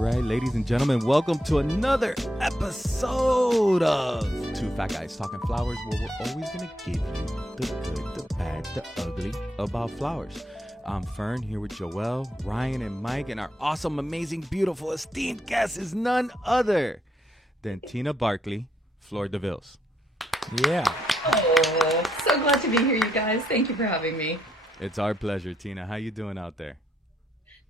right, ladies and gentlemen, welcome to another episode of Two Fat Guys Talking Flowers, where we're always going to give you the good, the bad, the ugly about flowers. I'm Fern, here with Joel, Ryan, and Mike, and our awesome, amazing, beautiful, esteemed guest is none other than Tina Barkley, Fleur de Vils. Yeah. Oh, so glad to be here, you guys. Thank you for having me. It's our pleasure, Tina. How you doing out there?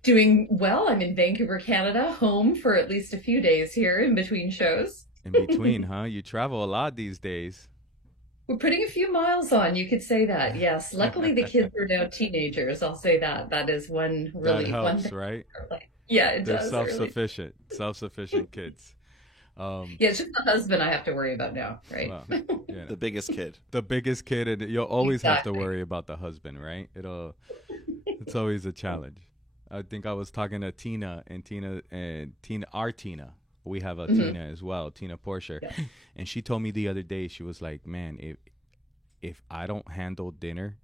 Doing well. I'm in Vancouver, Canada, home for at least a few days here in between shows. In between, huh? You travel a lot these days. We're putting a few miles on, you could say that. Yes. Luckily, the kids are now teenagers. I'll say that. That is one really that helps, one thing. Right? Yeah, it They're does. self-sufficient, self-sufficient kids. Yeah, it's just the husband I have to worry about now, right? Well, yeah. The biggest kid. The biggest kid, and you'll always have to Exactly. worry about the husband, right? It's always a challenge. I think I was talking to Tina, our Tina. We have a Tina as well, Tina Porcher, Yeah. and she told me the other day, she was like, "Man, if I don't handle dinner,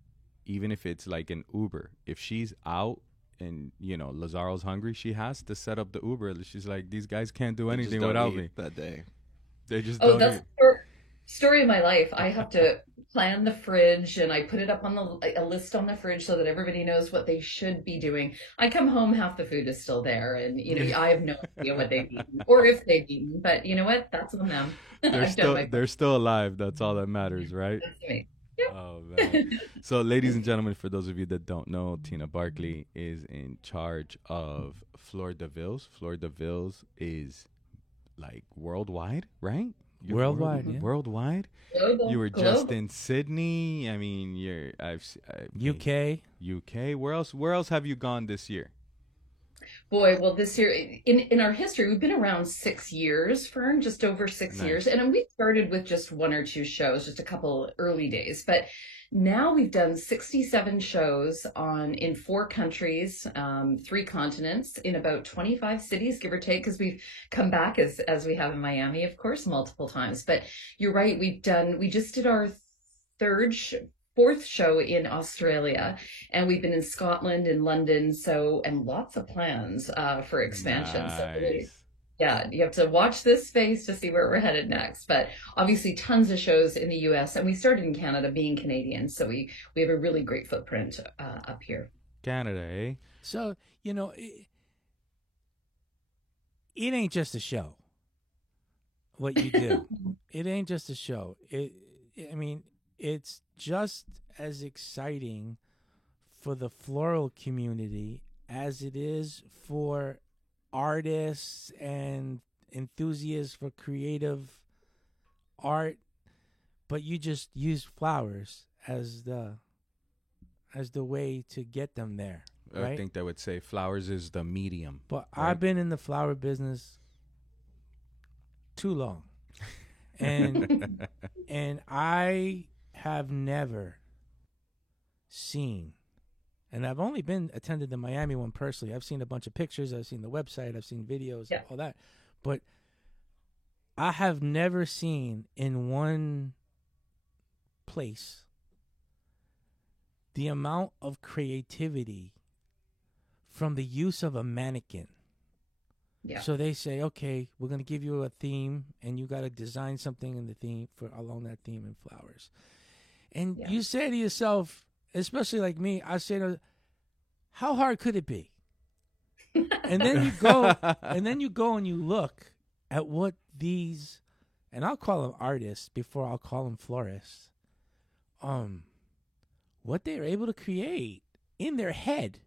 even if it's like an Uber, if she's out and Lazaro's hungry, she has to set up the Uber. She's like, these guys can't do anything without me that day. They just Oh, don't that's eat. the story of my life. I have to plan the fridge and I put it up on a list on the fridge so that everybody knows what they should be doing. I come home, half the food is still there, and I have no idea what they've eaten or if they've eaten. But you know what? That's on them. They're still alive. That's all that matters, right? That's me. Yep. Oh man. So, ladies and gentlemen, for those of you that don't know, Tina Barkley is in charge of Fleur de Vils. Fleur de Vils is like worldwide, right? Worldwide, yeah. Worldwide. Global, You were just global. in Sydney. I mean, UK. UK. Where else have you gone this year? Boy, well, this year in our history, we've been around 6 years, Fern, just over 6 Nice. years, and we started with just one or two shows, just a couple early days, but now we've done 67 shows in 4 countries, 3 continents, in about 25 cities, give or take, because we've come back as we have in Miami, of course, multiple times. But you're right, we just did our fourth show in Australia, and we've been in Scotland and London, and lots of plans for expansion. So really, Nice. yeah, you have to watch this space to see where we're headed next. But obviously, tons of shows in the U.S. and we started in Canada, being Canadian, so we have a really great footprint up here. Canada, eh? So, it ain't just a show. What you do. It ain't just a show. It's just as exciting for the floral community as it is for artists and enthusiasts for creative art, but you just use flowers as the way to get them there, right? I think they would say flowers is the medium. But right? I've been in the flower business too long, and and I have never seen, and I've only attended the Miami one personally. I've seen a bunch of pictures, I've seen the website, I've seen videos, Yeah. all that, but I have never seen in one place the amount of creativity from the use of a mannequin. Yeah. So they say, okay, we're going to give you a theme, and you got to design something in the theme along that theme in flowers. And Yeah. you say to yourself, especially like me, I say to, how hard could it be? And then you go, and you look at what these, and I'll call them artists before I'll call them florists, what they're able to create in their head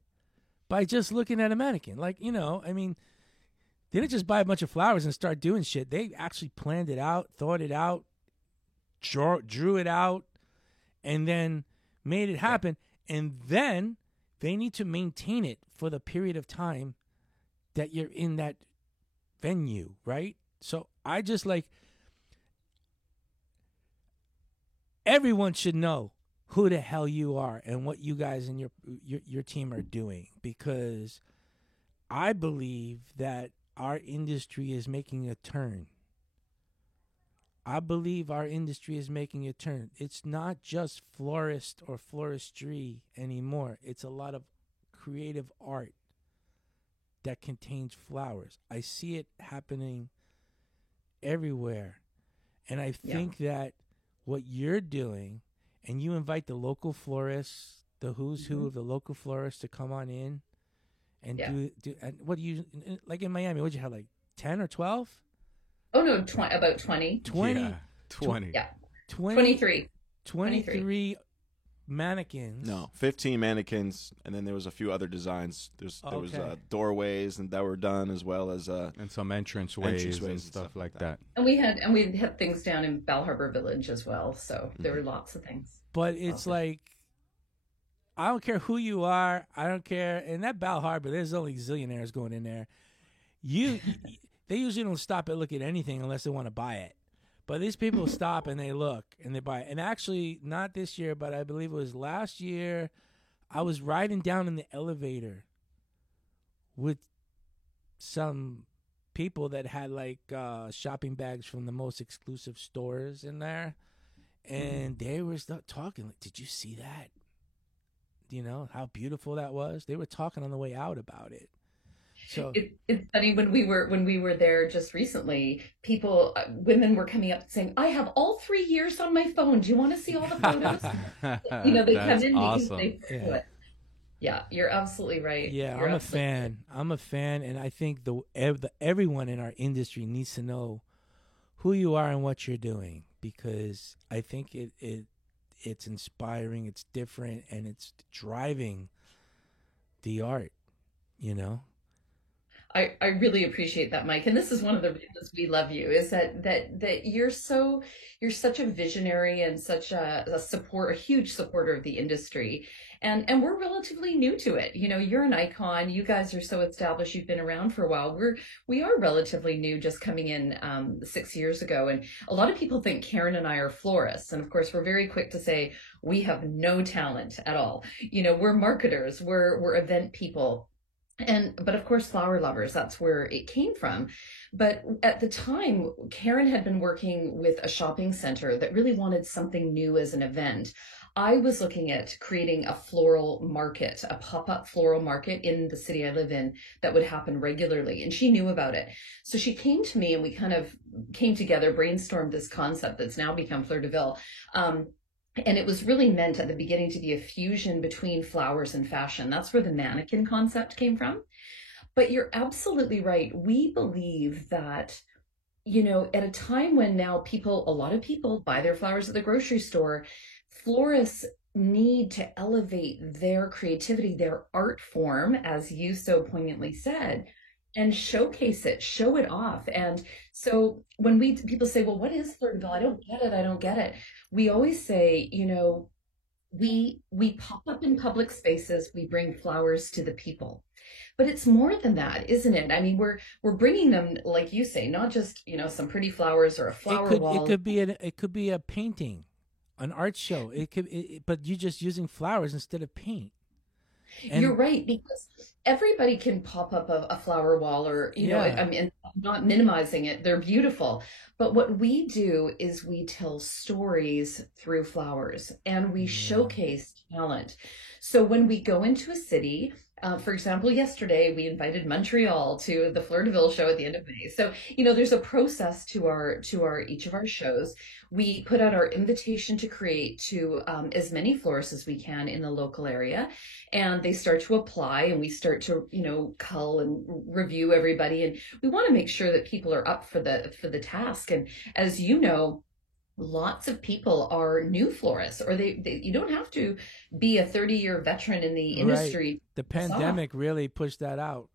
by just looking at a mannequin. Like, they didn't just buy a bunch of flowers and start doing shit. They actually planned it out, thought it out, drew it out, and then made it happen. And then they need to maintain it for the period of time that you're in that venue, right? So I just everyone should know who the hell you are and what you guys and your team are doing, because I believe that our industry is making a turn. I believe our industry is making a turn. It's not just florist or floristry anymore. It's a lot of creative art that contains flowers. I see it happening everywhere. And I think that what you're doing, and you invite the local florists, the who's who of the local florists to come on in and do and what do you, like in Miami, what'd you have, like 10 or 12? Oh no, about 20. 20. Yeah, 20. Yeah. 23 23 mannequins. No, 15 mannequins, and then there was a few other designs. There was doorways and that were done, as well as and some entranceways and stuff like that. And we had things down in Bal Harbour Village as well, so there were lots of things. But it's like, I don't care who you are. I don't care. In that Bal Harbour, there's only zillionaires going in there. They usually don't stop and look at anything unless they want to buy it. But these people stop and they look and they buy it. And actually, not this year, but I believe it was last year, I was riding down in the elevator with some people that had like shopping bags from the most exclusive stores in there. And they were talking like, did you see that? You know, how beautiful that was? They were talking on the way out about it. So it's funny, when we were there just recently, women were coming up saying, "I have all 3 years on my phone. Do you want to see all the photos?" They come in because they feel it. Yeah, you're absolutely right. Yeah, you're I'm a fan, and I think everyone in our industry needs to know who you are and what you're doing, because I think it's inspiring, it's different, and it's driving the art. You know. I really appreciate that, Mike. And this is one of the reasons we love you, is that you're such a visionary and such a huge supporter of the industry. And we're relatively new to it. You know, you're an icon. You guys are so established. You've been around for a while. We are relatively new, just coming in 6 years ago. And a lot of people think Karen and I are florists. And of course, we're very quick to say we have no talent at all. You know, we're marketers. We're event people. But of course, flower lovers, that's where it came from. But at the time, Karen had been working with a shopping center that really wanted something new as an event. I was looking at creating a floral market, a pop-up floral market in the city I live in that would happen regularly. And she knew about it. So she came to me and we kind of came together, brainstormed this concept that's now become Fleur de Ville. And it was really meant at the beginning to be a fusion between flowers and fashion. That's where the mannequin concept came from. But you're absolutely right. We believe that, you know, at a time when now a lot of people buy their flowers at the grocery store, florists need to elevate their creativity, their art form, as you so poignantly said, and showcase it, show it off. And so when people say, well, what is Fleur de Ville? I don't get it. We always say, you know, we pop up in public spaces, we bring flowers to the people. But it's more than that, isn't it? I mean, we're bringing them, like you say, not just, you know, some pretty flowers or a flower wall. It could be a painting, an art show. But you're just using flowers instead of paint. And you're right, because everybody can pop up a flower wall, or, you know, I mean, I'm not minimizing it. They're beautiful. But what we do is we tell stories through flowers, and we showcase talent. So when we go into a city, for example, yesterday we invited Montreal to the Fleur de Ville show at the end of May. So, you know, there's a process to each of our shows. We put out our invitation to create to as many florists as we can in the local area, and they start to apply, and we start to, you know, cull and review everybody, and we want to make sure that people are up for the task. And as you know, lots of people are new florists, or you don't have to be a 30-year veteran in the industry. Right. The pandemic really pushed that out.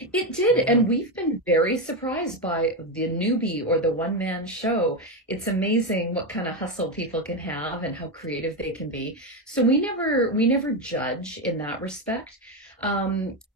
It did, and we've been very surprised by the newbie or the one-man show. It's amazing what kind of hustle people can have and how creative they can be. So we never judge in that respect.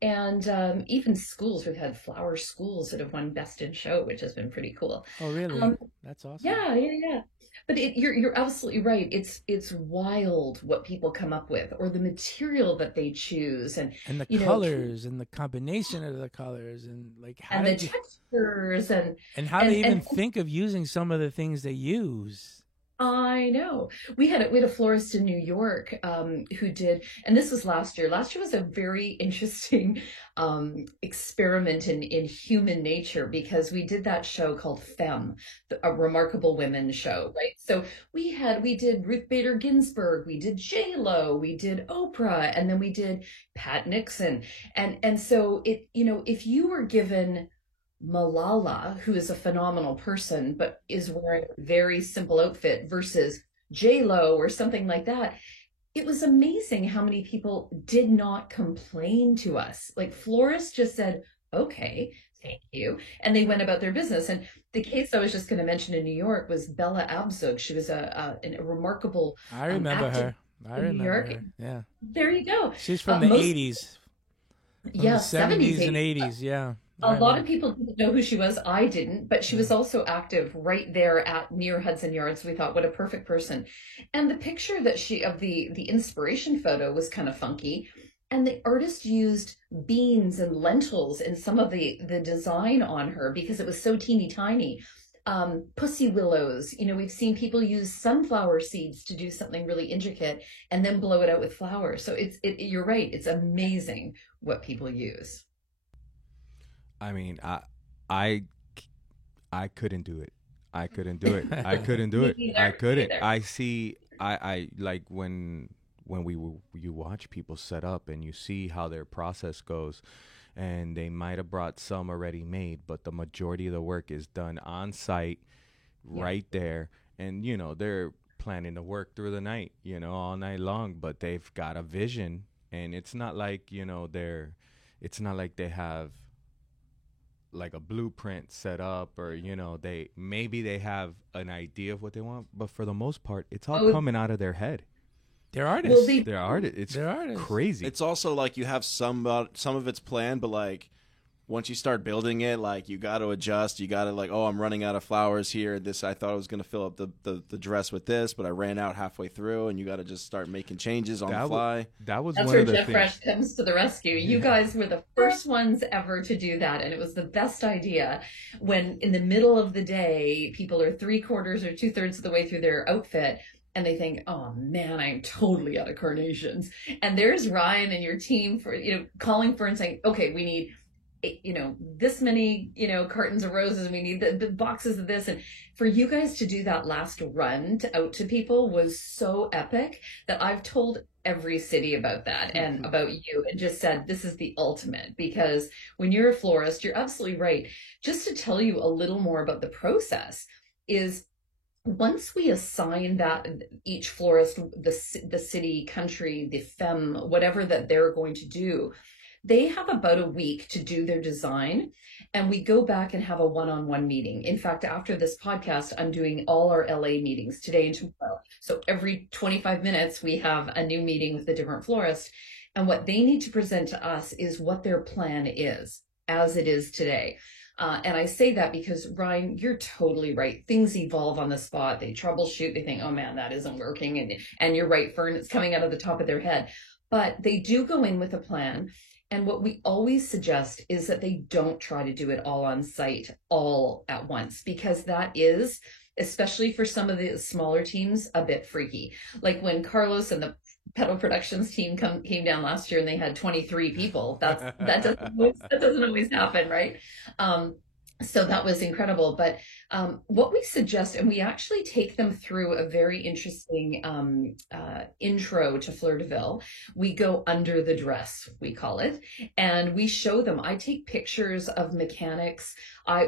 Even schools, we've had flower schools that have won Best in Show, which has been pretty cool. Oh, really? That's awesome. Yeah. But you're absolutely right. It's wild what people come up with, or the material that they choose, and the colors, and the combination of the colors, and like how the textures, and how they even think of using some of the things they use. I know. We had a florist in New York who did, and this was last year. Last year was a very interesting experiment in human nature because we did that show called Femme, a Remarkable Women show, right? So we did Ruth Bader Ginsburg, we did J Lo, we did Oprah, and then we did Pat Nixon, and so if you were given Malala, who is a phenomenal person, but is wearing a very simple outfit versus J Lo or something like that. It was amazing how many people did not complain to us. Like florists just said, okay, thank you. And they went about their business. And the case I was just going to mention in New York was Bella Abzug. She was a remarkable I remember her. I remember her. Yeah. There you go. She's from the 80s. Yeah, the 70s 70s and 80s. Yeah. A lot of people didn't know who she was. I didn't, but she was also active right there at near Hudson Yards. We thought, what a perfect person. And the picture that of the inspiration photo was kind of funky. And the artist used beans and lentils in some of the design on her because it was so teeny tiny. Pussy willows, we've seen people use sunflower seeds to do something really intricate and then blow it out with flowers. So you're right. It's amazing what people use. I mean, I couldn't do it. I couldn't do it. I couldn't do it. I couldn't. I see. I like when you watch people set up and you see how their process goes, and they might have brought some already made, but the majority of the work is done on site, right there, and they're planning to work through the night, all night long, but they've got a vision, and it's not like it's not like they have like a blueprint set up, or they have an idea of what they want, but for the most part it's all coming out of their head. They're artists. Well, they're artists. It's crazy. It's also like you have some of it's planned, but like once you start building it, like you got to adjust. You got to like, oh, I'm running out of flowers here. This, I thought I was going to fill up the dress with this, but I ran out halfway through, and you got to just start making changes on the fly. That's one where Jeff Fresh comes to the rescue. You guys were the first ones ever to do that, and it was the best idea. When in the middle of the day, people are 3/4 or 2/3 of the way through their outfit, and they think, oh man, I'm totally out of carnations. And there's Ryan and your team for calling for and saying, okay, we need this many, cartons of roses, and we need the boxes of this. And for you guys to do that last run out to people was so epic that I've told every city about that and about you, and just said, this is the ultimate, because when you're a florist, you're absolutely right. Just to tell you a little more about the process is, once we assign that each florist, the city, country, the femme, whatever that they're going to do, they have about a week to do their design, and we go back and have a one-on-one meeting. In fact, after this podcast, I'm doing all our LA meetings today and tomorrow. So every 25 minutes, we have a new meeting with a different florist. And what they need to present to us is what their plan is, as it is today. And I say that because, Ryan, you're totally right. Things evolve on the spot. They troubleshoot. They think, oh man, that isn't working. And you're right, Fern, it's coming out of the top of their head. But they do go in with a plan. And what we always suggest is that they don't try to do it all on site, all at once, because that is, especially for some of the smaller teams, a bit freaky. Like when Carlos and the Petal Productions team came down last year and they had 23 people. That doesn't always happen, right? So that was incredible. But what we suggest, and we actually take them through a very interesting intro to Fleur de Ville. We go under the dress, we call it, and we show them. I take pictures of mechanics.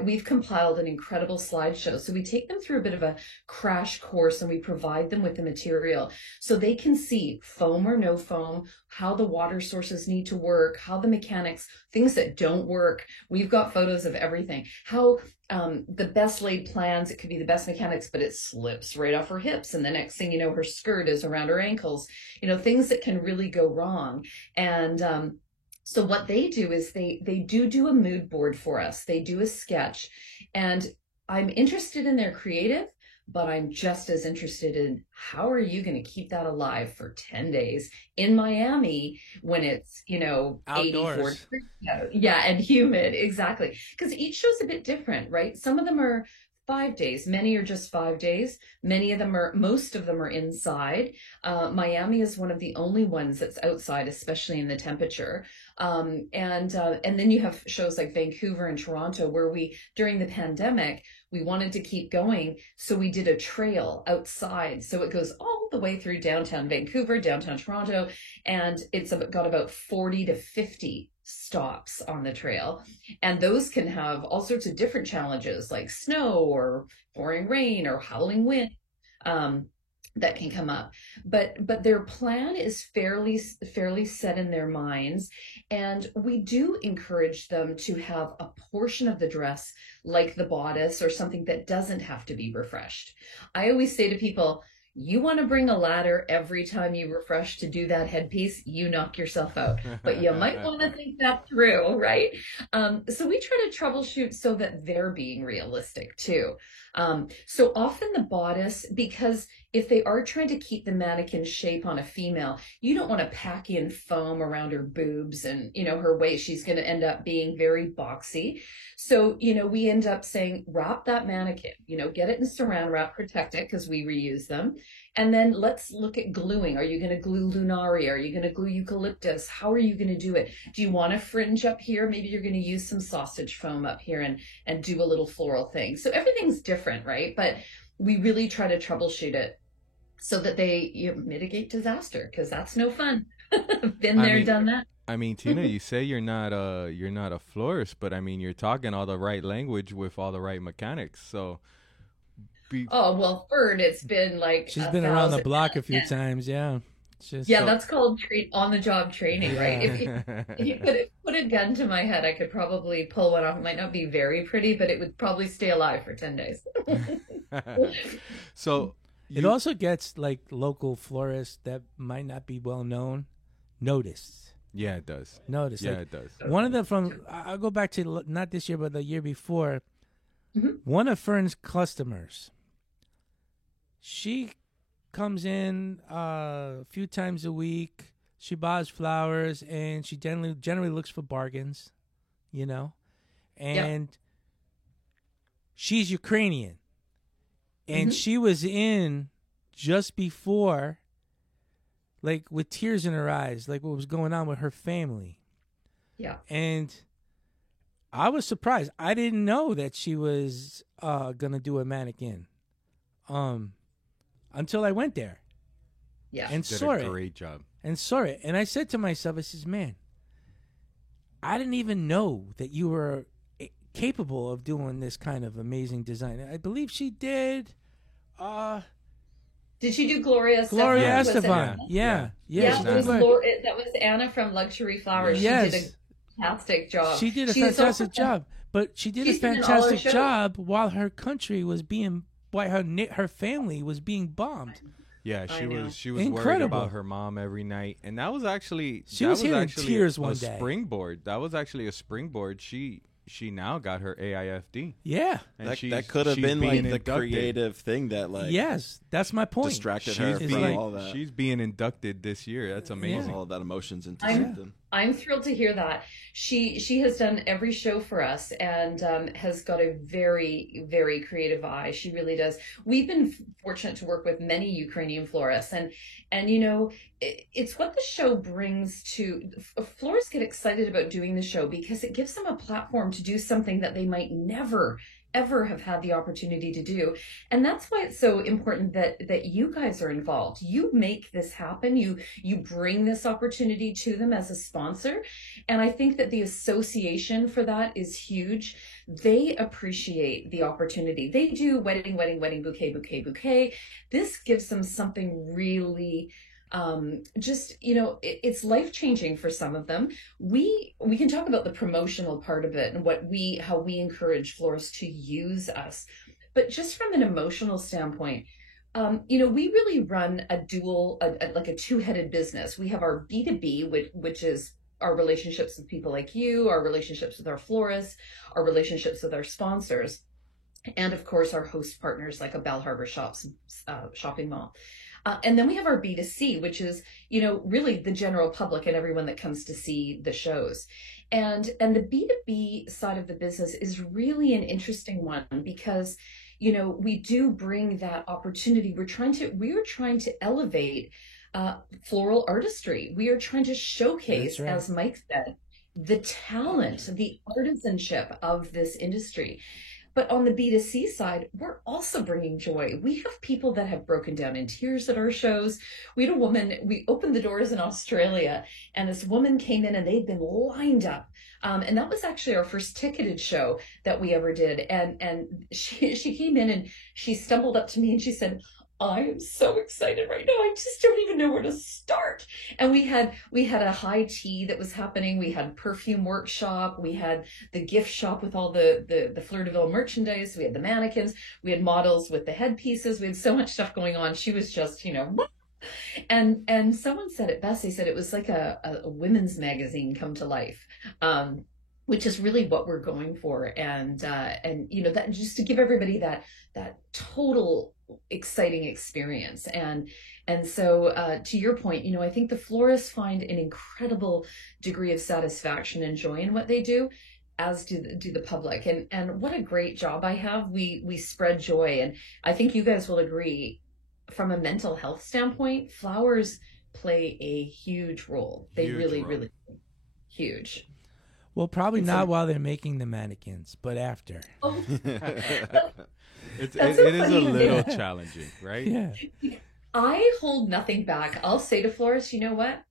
We've compiled an incredible slideshow. So we take them through a bit of a crash course, and we provide them with the material so they can see foam or no foam, how the water sources need to work, how the mechanics, things that don't work. We've got photos of everything. How the best laid plans, it could be the best mechanics, but it slips right off her hips. And the next thing you know, her skirt is around her ankles, things that can really go wrong. And so what they do is they do a mood board for us. They do a sketch, and I'm interested in their creative, but I'm just as interested in how are you going to keep that alive for 10 days in Miami when it's, 84 degrees, and humid. Exactly. Because each show's a bit different, right? Some of them are 5 days. Many are just 5 days. Most of them are inside. Miami is one of the only ones that's outside, especially in the temperature. And then you have shows like Vancouver and Toronto, where during the pandemic, we wanted to keep going. So we did a trail outside. So it goes all the way through downtown Vancouver, downtown Toronto, and it's got about 40 to 50 stops on the trail. And those can have all sorts of different challenges like snow or pouring rain or howling wind. That can come up, but their plan is fairly set in their minds, and we do encourage them to have a portion of the dress like the bodice or something that doesn't have to be refreshed. I always say to people, you want to bring a ladder every time you refresh to do that headpiece, you knock yourself out. But you might want to think that through, right? So we try to troubleshoot so that they're being realistic too. So often the bodice, because if they are trying to keep the mannequin shape on a female, you don't want to pack in foam around her boobs and, her waist. She's going to end up being very boxy. So, we end up saying, wrap that mannequin, get it in saran wrap, protect it because we reuse them. And then let's look at gluing. Are you going to glue lunaria? Are you going to glue eucalyptus? How are you going to do it? Do you want a fringe up here? Maybe you're going to use some sausage foam up here and do a little floral thing. So everything's different, right? But we really try to troubleshoot it so that they mitigate disaster, because that's no fun. Been there, done that. I mean, Tina, you say you're not a florist, but I mean, you're talking all the right language with all the right mechanics. So, Fern, it's been like she's been around the block a few times. Yeah, that's called on-the-job training, right? If you put a gun to my head, I could probably pull one off. It might not be very pretty, but it would probably stay alive for 10 days. So it also gets like local florists that might not be well known noticed. Yeah, it does. Notice. Yeah, like, it does. One of them I'll go back to not this year, but the year before. Mm-hmm. One of Fern's customers, she comes in a few times a week. She buys flowers, and she generally looks for bargains, and she's Ukrainian, and she was in just before, like with tears in her eyes, like what was going on with her family. Yeah. And I was surprised. I didn't know that she was gonna do a mannequin, until I went there. Yeah. And Did saw a it. great job. And saw it. And I said to myself, I says, man, I didn't even know that you were capable of doing this kind of amazing design. I believe she did. Did she do Gloria Estefan? Gloria Yeah. Estefan. Yeah. Yeah, she it was did. that was Anna from Luxury Flowers. Yes. She did a fantastic job. She did a She was fantastic also- job. But she did a She's been in all our fantastic shows. job while her country was being, while her family was being bombed. Yeah, I she know. was worried Incredible. about her mom every night, and that was actually She was here in tears one a day. springboard. That was actually a springboard. She now got her AIFD. Yeah. And That could have she's been being like the inducted. creative thing that like Yes, that's my point. distracted She's her It's from being all that. she's being inducted this year. That's amazing. All that emotions into I'm- something. I'm thrilled to hear that. She has done every show for us and has got a very, very creative eye. She really does. We've been fortunate to work with many Ukrainian florists, and it's what the show brings to florists get excited about doing the show because it gives them a platform to do something that they might never ever have had the opportunity to do. And that's why it's so important that you guys are involved. You make this happen. You bring this opportunity to them as a sponsor. And I think that the association for that is huge. They appreciate the opportunity. They do wedding, bouquet, bouquet, bouquet. This gives them something really it's life-changing for some of them. We can talk about the promotional part of it and how we encourage florists to use us, but just from an emotional standpoint, we really run a two-headed business. We have our B2B, which is our relationships with people like you, our relationships with our florists, our relationships with our sponsors, and of course our host partners like a Bell Harbor Shops shopping mall. And then we have our B2C, which is, really the general public and everyone that comes to see the shows. And the B2B side of the business is really an interesting one because, we do bring that opportunity. We are trying to elevate floral artistry. We are trying to showcase, That's right. as Mike said, the talent, the artisanship of this industry. But on the B2C side, we're also bringing joy. We have people that have broken down in tears at our shows. We had a woman, we opened the doors in Australia, and this woman came in and they'd been lined up. And that was actually our first ticketed show that we ever did. And she came in and she stumbled up to me and she said, I am so excited right now. I just don't even know where to start. And we had a high tea that was happening. We had perfume workshop. We had the gift shop with all the Fleur de Ville merchandise. We had the mannequins. We had models with the headpieces. We had so much stuff going on. She was just, and someone said it best. They said it was like a women's magazine come to life. Which is really what we're going for. And that just to give everybody that total exciting experience. And so to your point, I think the florists find an incredible degree of satisfaction and joy in what they do, as do the public. And what a great job I have. We spread joy. And I think you guys will agree, from a mental health standpoint, flowers play a huge role. They really huge. Well, probably not while they're making the mannequins, but after. Oh. It is a little challenging, right? Yeah. I hold nothing back. I'll say to florists, you know what?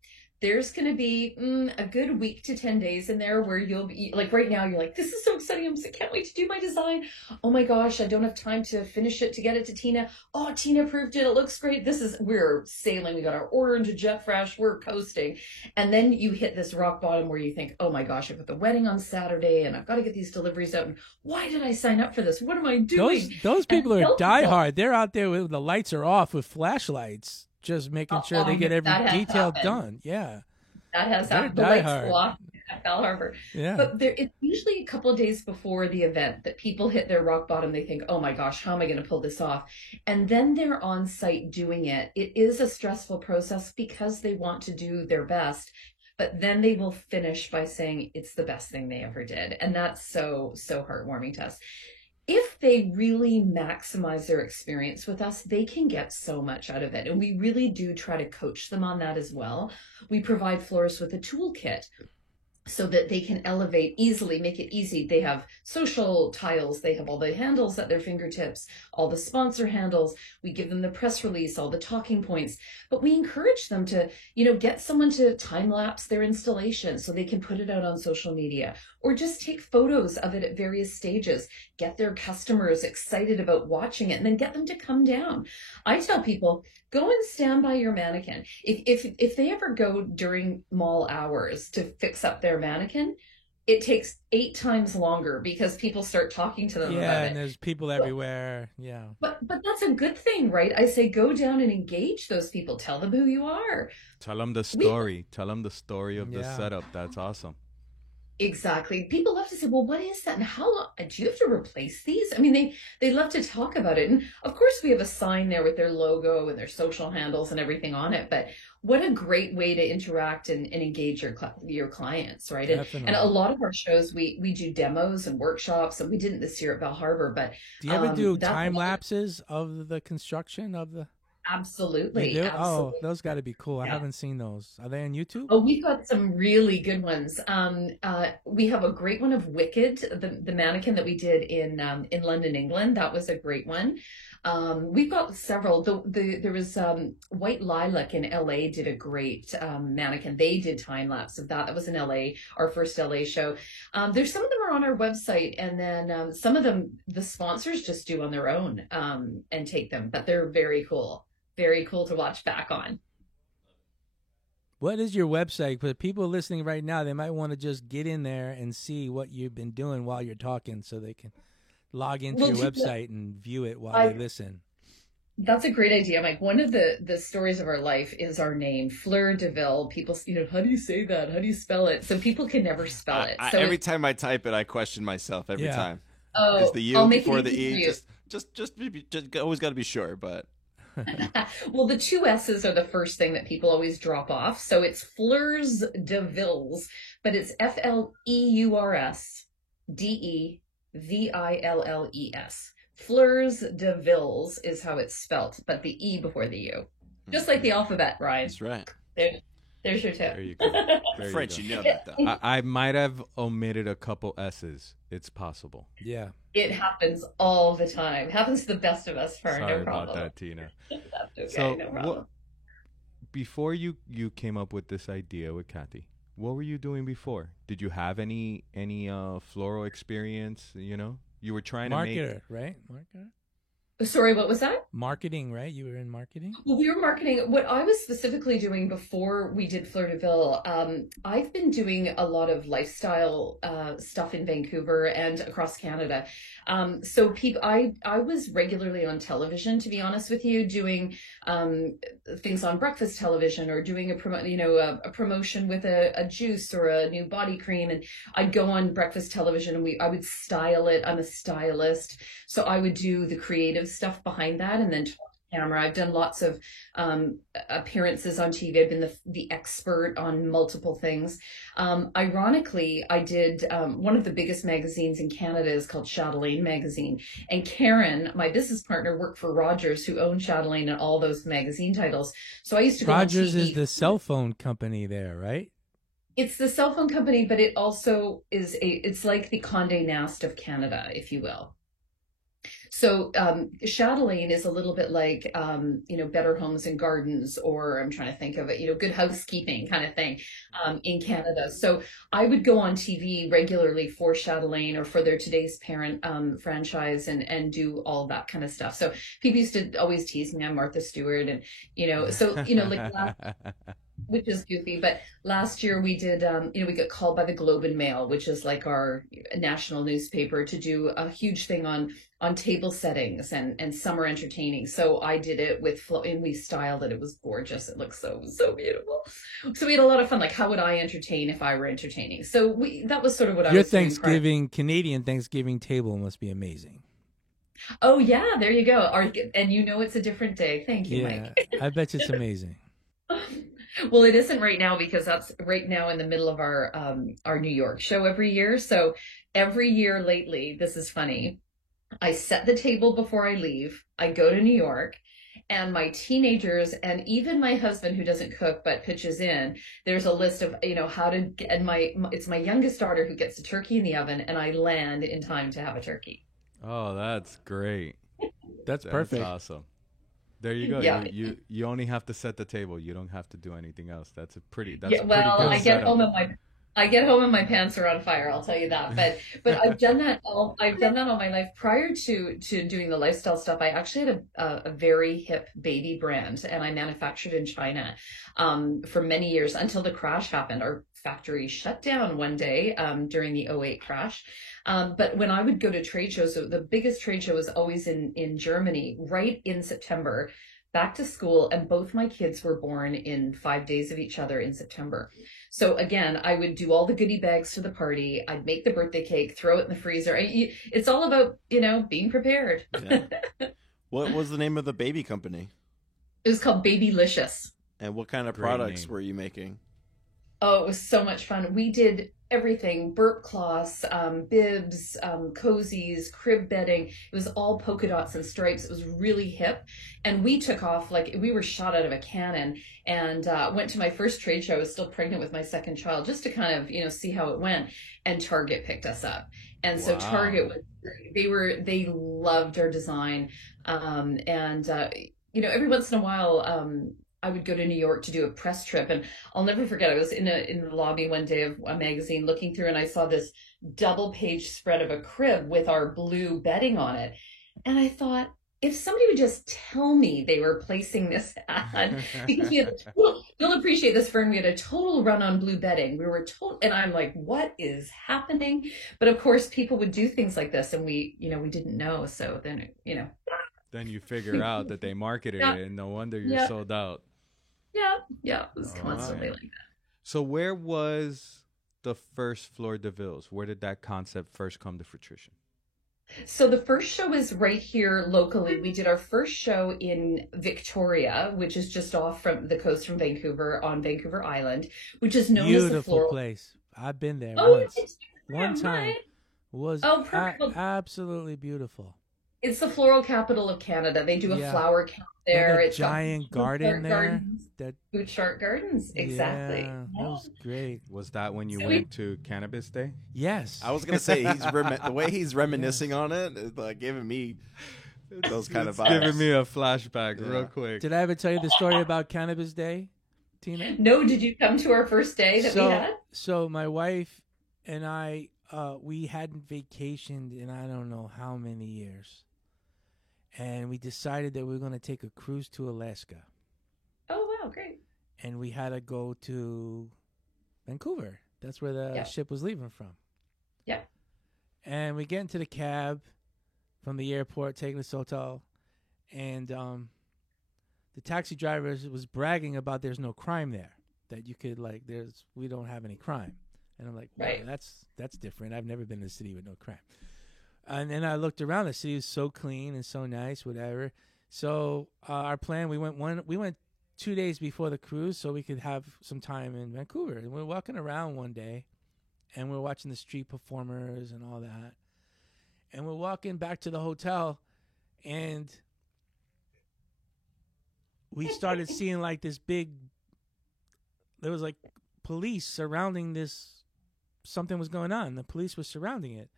There's going to be a good week to 10 days in there where you'll be like, right now, you're like, this is so exciting. I can't wait to do my design. Oh my gosh, I don't have time to finish it to get it to Tina. Oh, Tina approved it. It looks great. We're sailing. We got our order into JetFresh. We're coasting. And then you hit this rock bottom where you think, oh my gosh, I've got the wedding on Saturday and I've got to get these deliveries out. And why did I sign up for this? What am I doing? Those people are diehard. They're out there with the lights are off with flashlights, just making sure they get every detail done. Yeah. That has happened. The lights go off at Bal Harbour. Yeah. But it's usually a couple of days before the event that people hit their rock bottom. They think, oh my gosh, how am I going to pull this off? And then they're on site doing it. It is a stressful process because they want to do their best. But then they will finish by saying it's the best thing they ever did. And that's so, so heartwarming to us. If they really maximize their experience with us, they can get so much out of it. And we really do try to coach them on that as well. We provide florists with a toolkit so that they can elevate easily, make it easy. They have social tiles. They have all the handles at their fingertips, all the sponsor handles. We give them the press release, all the talking points, but we encourage them to, get someone to time lapse their installation so they can put it out on social media, or just take photos of it at various stages, get their customers excited about watching it, and then get them to come down. I tell people, go and stand by your mannequin. If they ever go during mall hours to fix up their mannequin, it takes 8 times longer because people start talking to them about it. Yeah, and there's people everywhere. Yeah. But that's a good thing, right? I say go down and engage those people. Tell them who you are. Tell them the story. Tell them the story of the setup. That's awesome. Exactly. People love to say, well, what is that? And how long do you have to replace these? I mean, they love to talk about it. And of course we have a sign there with their logo and their social handles and everything on it. But what a great way to interact and engage your clients, right? And a lot of our shows, we do demos and workshops, and we didn't this year at Bal Harbour, but do you ever do time lapses of the construction of the? Absolutely. Absolutely. Oh, those got to be cool. I haven't seen those. Are they on YouTube? Oh, we've got some really good ones. We have a great one of Wicked, the mannequin that we did in London, England. That was a great one. We've got several. There was White Lilac in LA did a great mannequin. They did time lapse of that. That was in LA, our first LA show. There's some of them are on our website, and then some of them the sponsors just do on their own and take them. But they're very cool. Very cool to watch back on. What is your website? For people listening right now, they might want to just get in there and see what you've been doing while you're talking so they can log into your website and view it while they listen. That's a great idea, Mike. One of the stories of our life is our name, Fleur de Ville. People, how do you say that? How do you spell it? So people can never spell it. So every time I type it, I question myself every time. Oh, is the U before the E? Just always got to be sure, but. Well, the 2 S's are the first thing that people always drop off. So it's Fleurs de Villes, but it's FLEURSDEVILLES. Fleurs de Villes is how it's spelt, but the E before the U. Just like the alphabet, Ryan. That's right. There's your tip. There you go. There French, you you go. know that though. I might have omitted a couple S's. It's possible. Yeah. It happens all the time. Happens to the best of us, Fern. Sorry No problem. about that, Tina. That's okay. So, no problem. before you came up with this idea with Kathy, what were you doing before? Did you have any floral experience? You know, you were trying to make. Marketer, right? Marketer? Sorry, what was that? Marketing, right? You were in marketing? Well, we were marketing. What I was specifically doing before we did Fleur de Ville, I've been doing a lot of lifestyle stuff in Vancouver and across Canada. So I was regularly on television, to be honest with you, doing things on breakfast television or doing a promotion with a juice or a new body cream. And I'd go on breakfast television and I would style it. I'm a stylist. So I would do the creative stuff behind that and then talk to camera. I've done lots of appearances on TV. I've been the expert on multiple things. Ironically, I did one of the biggest magazines in Canada is called Chatelaine Magazine. And Karen, my business partner, worked for Rogers, who owned Chatelaine and all those magazine titles. So I used to go Rogers on TV. is the cell phone company there, right? It's the cell phone company, but it also is it's like the Condé Nast of Canada, if you will. So Chatelaine is a little bit like, Better Homes and Gardens, or I'm trying to think of it, Good Housekeeping kind of thing in Canada. So I would go on TV regularly for Chatelaine or for their Today's Parent franchise and do all that kind of stuff. So people used to always tease me, I'm Martha Stewart. And, like which is goofy, but last year we did, we got called by the Globe and Mail, which is like our national newspaper, to do a huge thing on table settings and summer entertaining. So I did it and we styled it. It was gorgeous. It looks so beautiful. So we had a lot of fun. Like, how would I entertain if I were entertaining? So that was sort of what I Your was doing. Thanksgiving, Canadian Thanksgiving table must be amazing. Oh yeah, there you go. And it's a different day. Thank you, Yeah, Mike. I bet you it's amazing. Well, it isn't right now because that's right now in the middle of our New York show every year. So every year lately, this is funny, I set the table before I leave. I go to New York, and my teenagers and even my husband, who doesn't cook but pitches in, there's a list of how to get, and it's my youngest daughter who gets the turkey in the oven, and I land in time to have a turkey. Oh, that's great. That's perfect. Awesome. There you go. Yeah. You only have to set the table. You don't have to do anything else. That's pretty good I get setup. home and my pants are on fire, I'll tell you that. But I've done that all my life. Prior to doing the lifestyle stuff, I actually had a very hip baby brand, and I manufactured in China for many years until the crash happened. Our factory shut down one day during the 2008 crash. But when I would go to trade shows, so the biggest trade show was always in Germany, right in September, back to school, and both my kids were born in 5 days of each other in September. So again, I would do all the goodie bags to the party. I'd make the birthday cake, throw it in the freezer. It's all about, being prepared. Yeah. What was the name of the baby company? It was called Babylicious. And what kind of Great products name. were you making? Oh, it was so much fun. We did everything: burp cloths, bibs, cozies, crib bedding. It was all polka dots and stripes. It was really hip. And we took off like we were shot out of a cannon, and went to my first trade show. I was still pregnant with my second child, just to kind of, see how it went. And Target picked us up. And so Wow. Target they loved our design. Every once in a while, I would go to New York to do a press trip, and I'll never forget. I was in the lobby one day of a magazine looking through, and I saw this double-page spread of a crib with our blue bedding on it, and I thought, if somebody would just tell me they were placing this ad, because you'll appreciate this, Fern. We had a total run on blue bedding. We were and I'm like, what is happening? But of course, people would do things like this, and we didn't know. So then, Then you figure out that they marketed Yeah. it, and no wonder you're Yeah. sold out. yeah, it was constantly like that. So where was the first Fleur de Villes? Where did that concept first come to fruition? So the first show is right here locally. We did our first show in Victoria, which is just off from the coast from Vancouver, on Vancouver Island, which is known as the Beautiful Floral. place. I've been there Oh, once. it's One time. right. Was Oh, perfect. absolutely beautiful. It's the floral capital of Canada. They do a Yeah. flower count And there. a It's got giant garden Butchart there. Gardens. That Butchart Gardens, exactly. Yeah, that was great. Was that when you So went to Cannabis Day? Yes. I was gonna say the way he's reminiscing on it is like giving me those kind of It's vibes. giving me a flashback Yeah. real quick. Did I ever tell you the story about Cannabis Day, Tina? No, did you come to our first day that we had? So my wife and I, we hadn't vacationed in I don't know how many years, and we decided that we were going to take a cruise to Alaska, Oh, wow, great. and we had to go to Vancouver. That's where the Yeah. ship was leaving from. Yeah. And we get into the cab from the airport, taking us to the hotel, and the taxi driver was bragging about there's no crime there, that you could we don't have any crime. And I'm like, wow, Right. that's different. I've never been in a city with no crime. And then I looked around. The city was so clean and so nice, whatever. So our plan, we went 2 days before the cruise so we could have some time in Vancouver. And we were walking around one day, and we were watching the street performers and all that. And we're walking back to the hotel, and we started seeing like this big. There was like police surrounding this. Something was going on. The police was surrounding it,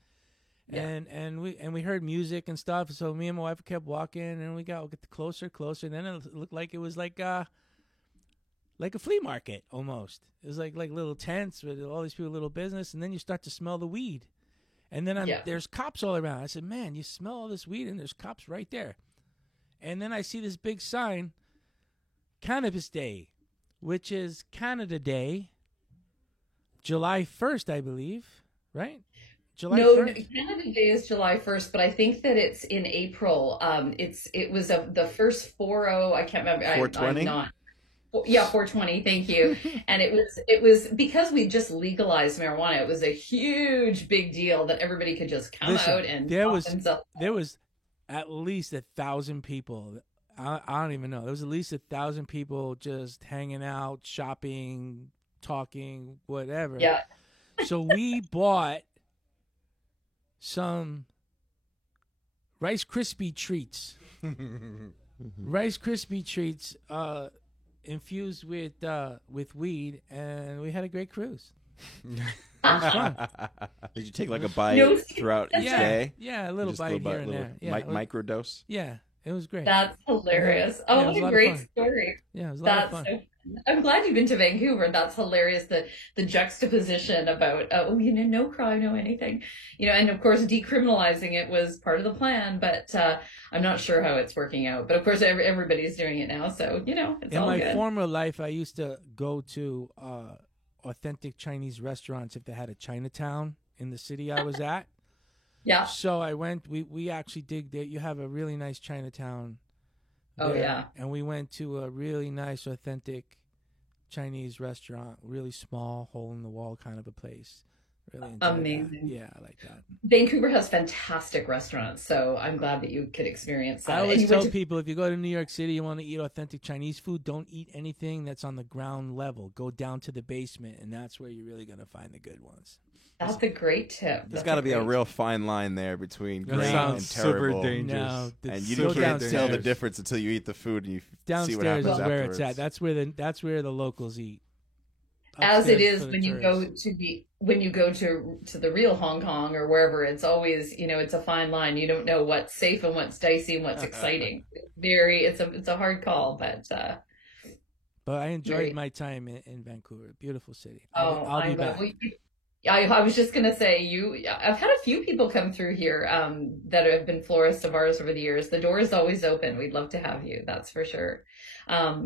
Yeah. and we heard music and stuff. So me and my wife kept walking, and we got closer, and then it looked like it was like a flea market almost. It was like little tents with all these people, little business, and then you start to smell the weed, and then Yeah. there's cops all around. I said, "Man, you smell all this weed, and there's cops right there." And then I see this big sign, Cannabis Day, which is Canada Day, July 1st, I believe, right? July No, 1st. Canada Day is July 1st, but I think that it's in April. It was the first 40. I can't remember. 420? I'm not. Yeah, 420. Thank you. And it was because we just legalized marijuana. It was a huge big deal that everybody could just come Listen, out and there pop was- themselves. There was at least 1,000 people. I don't even know. There was at least 1,000 people just hanging out, shopping, talking, whatever. Yeah. So we bought some Rice Krispie treats. Rice Krispie treats infused with weed, and we had a great cruise. Did you take like a bite No. throughout each Yeah, day? yeah, a little Just bite here and little there. Yeah, it was- microdose. yeah, it was great. That's hilarious. Yeah, Oh, it was what a a lot of great fun. story. Yeah, it was a lot That's of fun. so fun. I'm glad you've been to Vancouver. That's hilarious. The juxtaposition about no crime, no anything, and of course decriminalizing it was part of the plan. But I'm not sure how it's working out. But of course everybody's doing it now, so it's In all my good. former life, I used to go to authentic Chinese restaurants if they had a Chinatown in the city I was at. Yeah. So I went. We actually did. You have a really nice Chinatown. Oh, there, yeah. And we went to a really nice, authentic Chinese restaurant. Really small, hole in the wall kind of a place. Really enjoyed that. Amazing. Yeah, I like that. Vancouver has fantastic restaurants, so I'm glad that you could experience that. I And always you went tell to- people if you go to New York City, you want to eat authentic Chinese food, don't eat anything that's on the ground level. Go down to the basement, and that's where you're really going to find the good ones. That's a great tip. There's That's got to be a great real fine line there between That great and sounds super terrible. dangerous. No, And it's you so can't tell the downstairs. difference until you eat the food and you see what Downstairs happens is where afterwards. it's at. That's where the locals eat. As it Upstairs is for the when you go tourists. to the real Hong Kong or wherever, it's always it's a fine line. You don't know what's safe and what's dicey and what's exciting. It's a hard call, but But I enjoyed Right. my time in Vancouver. Beautiful city. oh, I'll be I back. know. I was just gonna say I've had a few people come through here that have been florists of ours over the years. The door is always open. We'd love to have you. That's for sure.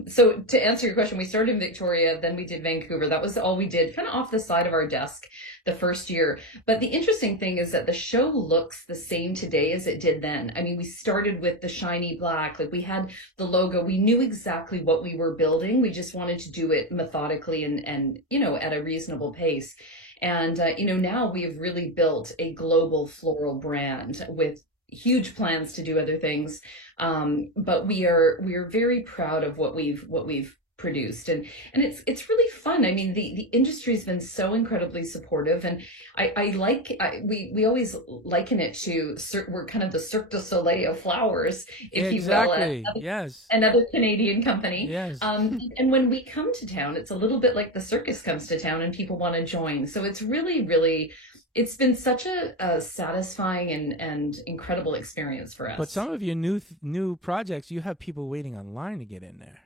So to answer your question, we started in Victoria, then we did Vancouver. That was all we did, kind of off the side of our desk the first year. But the interesting thing is that the show looks the same today as it did then. I mean, we started with the shiny black, like we had the logo. We knew exactly what we were building. We just wanted to do it methodically and at a reasonable pace. And, now we have really built a global floral brand with huge plans to do other things. But we are very proud of what we've produced, and it's really fun. I mean, the industry's been so incredibly supportive, and we always liken it to we're kind of the Cirque du Soleil of flowers, if you will. Exactly. Yes. Another Canadian company. Yes. And when we come to town, it's a little bit like the circus comes to town and people want to join. So it's really, really, it's been such a satisfying and incredible experience for us. But some of your new projects, you have people waiting online to get in there.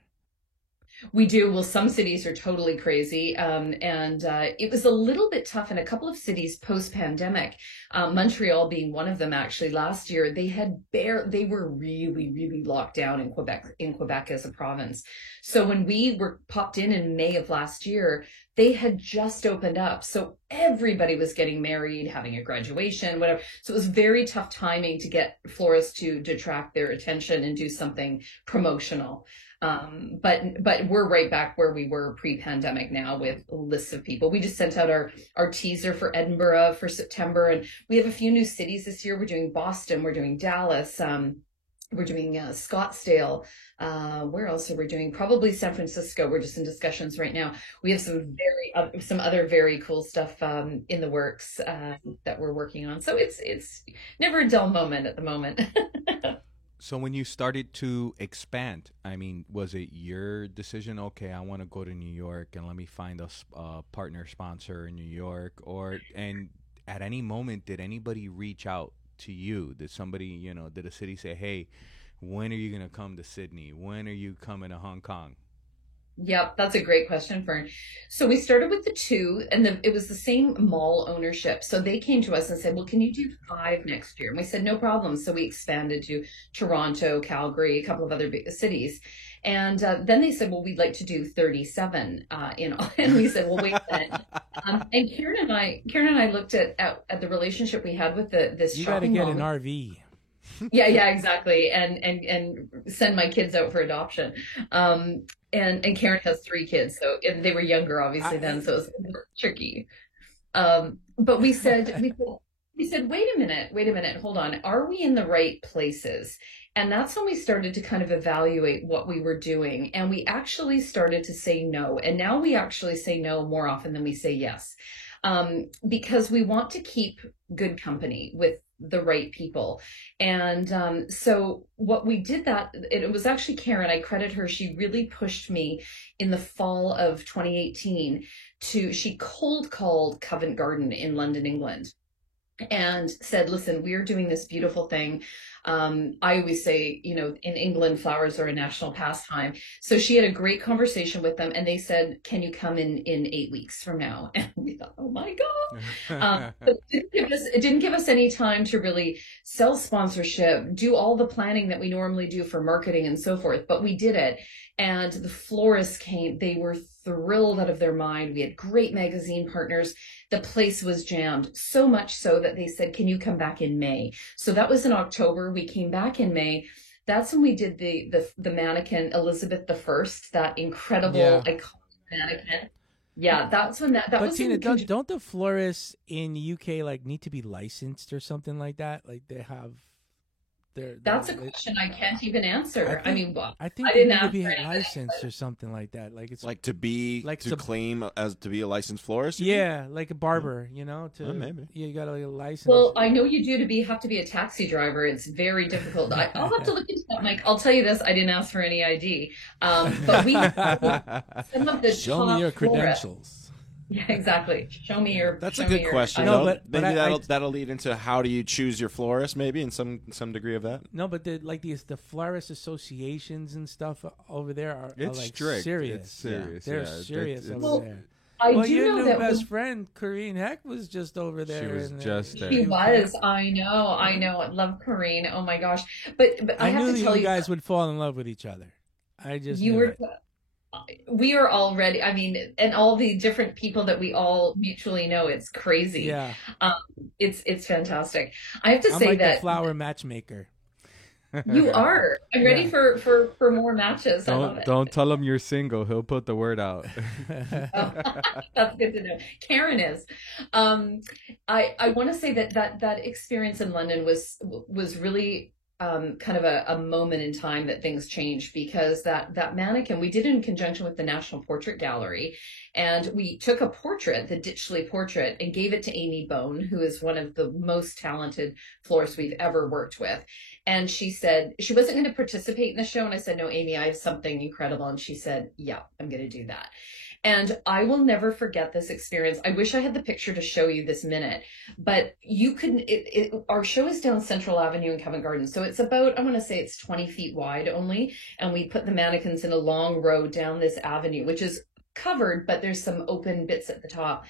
We do. Well, some cities are totally crazy. It was a little bit tough in a couple of cities post-pandemic, Montreal being one of them. Actually, last year, they were really, really locked down in Quebec as a province. So when we were popped in May of last year, they had just opened up. So everybody was getting married, having a graduation, whatever. So it was very tough timing to get florists to attract their attention and do something promotional. But we're right back where we were pre-pandemic now with lists of people. We just sent out our teaser for Edinburgh for September, and we have a few new cities this year. We're doing Boston, we're doing Dallas, we're doing Scottsdale. Where else are we doing? Probably San Francisco. We're just in discussions right now. We have some other very cool stuff in the works that we're working on. So it's never a dull moment at the moment. So when you started to expand, I mean, was it your decision? Okay, I want to go to New York and let me find a partner sponsor in New York, and at any moment, did anybody reach out to you? Did somebody, did a city say, hey, when are you going to come to Sydney? When are you coming to Hong Kong? Yep, that's a great question, Fern. So we started with the 2, and it was the same mall ownership. So they came to us and said, well, can you do 5 next year? And we said, no problem. So we expanded to Toronto, Calgary, a couple of other big cities. And then they said, well, we'd like to do 37 and we said, well, wait a minute. And Karen and I looked at the relationship we had with this shopping mall. You got to get an RV. Yeah, exactly. And send my kids out for adoption. And Karen has 3 kids, so they were younger, obviously, then, so it was tricky. But we said, wait a minute, hold on. Are we in the right places? And that's when we started to kind of evaluate what we were doing. And we actually started to say no. And now we actually say no more often than we say yes. Because we want to keep good company with the right people. And so what we did it was actually Karen, I credit her, she really pushed me in the fall of 2018 she cold called Covent Garden in London, England, and said, listen, we are doing this beautiful thing. I always say, in England, flowers are a national pastime. So she had a great conversation with them, and they said, can you come in 8 weeks from now? And we thought, oh my God. But it didn't give us any time to really sell sponsorship, do all the planning that we normally do for marketing and so forth. But we did it. And the florists came, they were thrilled out of their mind. We had great magazine partners. The place was jammed, so much so that they said, can you come back in May? So that was in October. We came back in May. That's when we did the mannequin Elizabeth I, that incredible iconic mannequin. Yeah, that's when that was. Tina, don't the florists in the UK need to be licensed or something like that? Like they have. That's a question I can't even answer. I think they need to be licensed or something like that. Like it's like to claim as to be a licensed florist. Yeah, like a barber. Maybe you got a license. Well, I know you do have to be a taxi driver. It's very difficult. I'll have to look into that, Mike. I'll tell you this: I didn't ask for any ID, but we some of the show me your credentials. Yeah, exactly. Show me your. That's a good question. Maybe that'll lead into how do you choose your florist? Maybe in some degree of that. No, but the florist associations and stuff over there are strict. Serious. It's serious. They're serious over there. Your new best friend Corinne Heck was just over there. She was just there. She was. I know. I love Corinne. Oh my gosh! But I have to tell you, guys would fall in love with each other. I just knew it. We are already, and all the different people that we all mutually know, it's crazy. Yeah. It's fantastic. I have to say like that the flower matchmaker. You are. I'm ready for more matches. I love it. Don't tell him you're single. He'll put the word out. That's good to know. Karen is. I want to say that experience in London was really kind of a moment in time that things changed, because that mannequin, we did it in conjunction with the National Portrait Gallery, and we took a portrait, the Ditchley portrait, and gave it to Amy Bone, who is one of the most talented florists we've ever worked with. And she said she wasn't going to participate in the show, and I said, no, Amy, I have something incredible. And she said, yeah, I'm going to do that. And I will never forget this experience. I wish I had the picture to show you this minute, but you couldn't, our show is down Central Avenue in Covent Garden. So it's about, I want to say it's 20 feet wide only. And we put the mannequins in a long row down this avenue, which is covered, but there's some open bits at the top.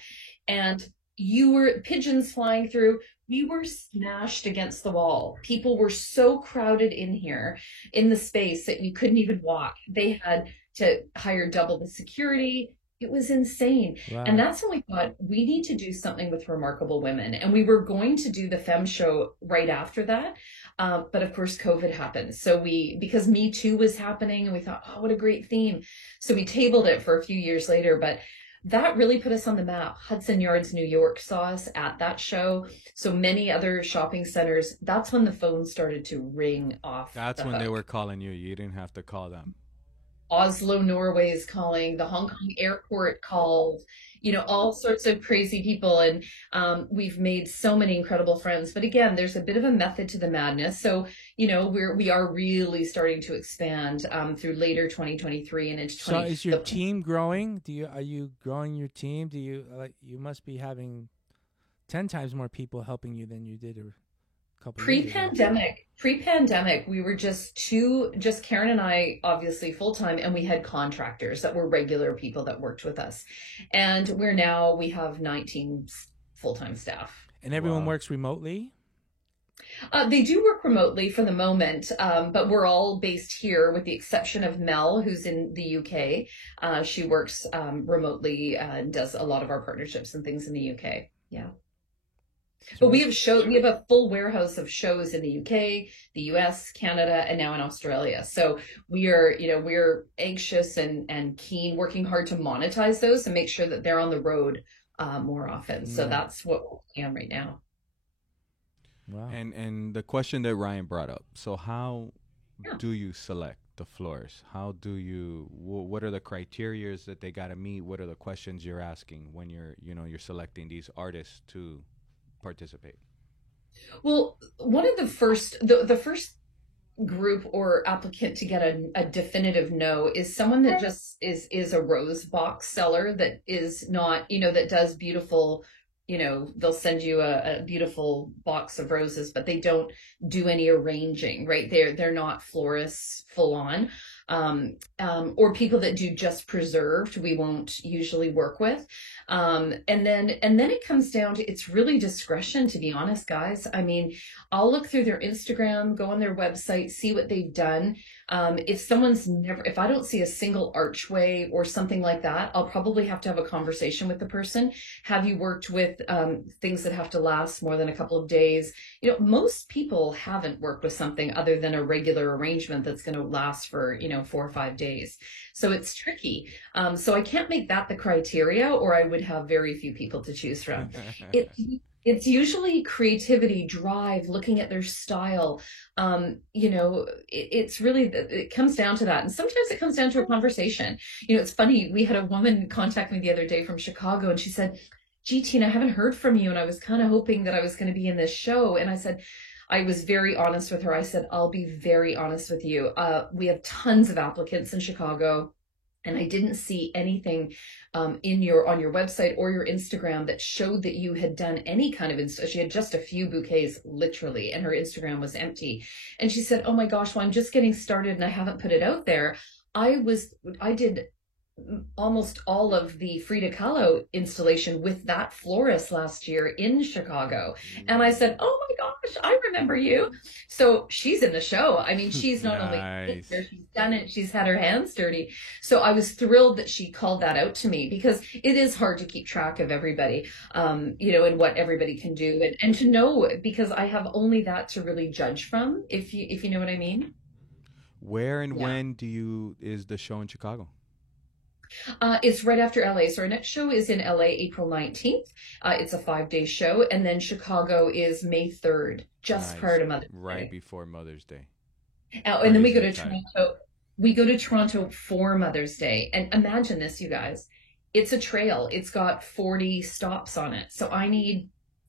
And you were pigeons flying through. We were smashed against the wall. People were so crowded in here in the space that you couldn't even walk. They had to hire double the security. It was insane. Wow. And that's when we thought we need to do something with Remarkable Women. And we were going to do the Femme show right after that. But of course, COVID happened. So because Me Too was happening, and we thought, oh, what a great theme. So we tabled it for a few years later, but that really put us on the map. Hudson Yards, New York saw us at that show. So many other shopping centers. That's when the phone started to ring off. That's when they were calling you. You didn't have to call them. Oslo, Norway is calling, the Hong Kong airport called, all sorts of crazy people. And we've made so many incredible friends. But again, there's a bit of a method to the madness. So, we are really starting to expand through later 2023 and into 20. So is your team growing? Are you growing your team? You must be having 10 times more people helping you than you did Pre-pandemic, we were just Karen and I, obviously full time, and we had contractors that were regular people that worked with us. And we have 19 full-time staff. And everyone works remotely? They do work remotely for the moment, but we're all based here with the exception of Mel, who's in the UK. She works remotely and does a lot of our partnerships and things in the UK. Yeah. But we have a full warehouse of shows in the UK, the US, Canada, and now in Australia. So we're anxious and keen, working hard to monetize those and make sure that they're on the road more often. So that's what we're working on right now. Wow. And the question that Ryan brought up. So how do you select the florists? What are the criterias that they got to meet? What are the questions you're asking when you're selecting these artists to participate? Well, one of the first group or applicant to get a definitive no is someone that just is a rose box seller, that is not, that does beautiful, they'll send you a beautiful box of roses, but they don't do any arranging, right? They're not florists full on. Or people that do just preserved, we won't usually work with. And then it comes down to, it's really discretion, to be honest, guys. I mean, I'll look through their Instagram, go on their website, see what they've done. If I don't see a single archway or something like that, I'll probably have to have a conversation with the person. Have you worked with things that have to last more than a couple of days? Most people haven't worked with something other than a regular arrangement that's going to last for, 4 or 5 days. So it's tricky. So I can't make that the criteria, or I would have very few people to choose from. It's usually creativity, drive, looking at their style. It's really, it comes down to that. And sometimes it comes down to a conversation. It's funny. We had a woman contact me the other day from Chicago, and she said, gee, Tina, I haven't heard from you, and I was kind of hoping that I was going to be in this show. And I was very honest with her. I said, I'll be very honest with you. We have tons of applicants in Chicago, and I didn't see anything on your website or your Instagram that showed that you had done any kind of she had just a few bouquets, literally, and her Instagram was empty. And she said, oh my gosh, well, I'm just getting started and I haven't put it out there. I did almost all of the Frida Kahlo installation with that florist last year in Chicago. And I said, oh my gosh, I remember you. So she's in the show. I mean, she's not only there, she's done it, she's had her hands dirty. So I was thrilled that she called that out to me, because it is hard to keep track of everybody, and what everybody can do, and to know, because I have only that to really judge from, if you know what I mean. Where and when is the show in Chicago? It's right after LA. So our next show is in LA, April 19th. It's a 5-day show. And then Chicago is May 3rd, just Nice. prior to Mother's Right Day. before Mother's Day. And then we go to Crazy time. Toronto. We go to Toronto for Mother's Day. And imagine this, you guys. It's a trail. It's got 40 stops on it. So I need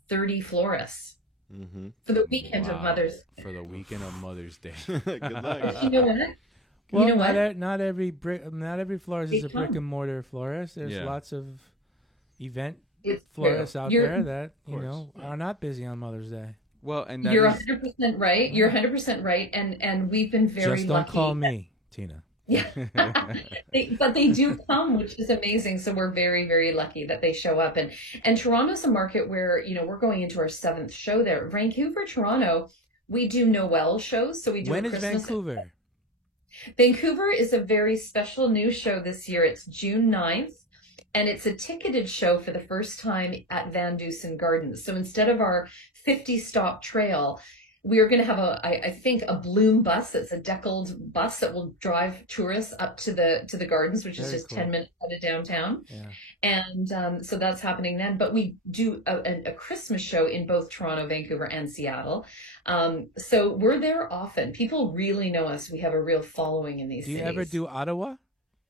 30 florists Mm-hmm. for the weekend of Wow. Mother's Day. For the weekend of Mother's Day. Good luck. You know what? Well, you know what? not every florist is a brick and mortar florist. There's Yeah. lots of event It's florists true. out You're- there that course. are not busy on Mother's Day. Well, and that You're is- 100% right. You're 100% right. And we've been very Just don't lucky. call me, Tina. Yeah. But they do come, which is amazing. So we're very, very lucky that they show up. And Toronto's a market where, we're going into our 7th show there. Vancouver, Toronto, we do Noel shows. So we do When a is Christmas. Vancouver? Vancouver is a very special new show this year. It's June 9th. And it's a ticketed show for the first time at Van Dusen Gardens. So instead of our 50-stop trail, we are going to have I think a Bloom bus that's a deckled bus that will drive tourists up to the gardens, which is Very just cool. 10 minutes out of downtown. Yeah. And so that's happening then. But we do a Christmas show in both Toronto, Vancouver, and Seattle. So we're there often. People really know us. We have a real following in these Do you cities. ever do Ottawa,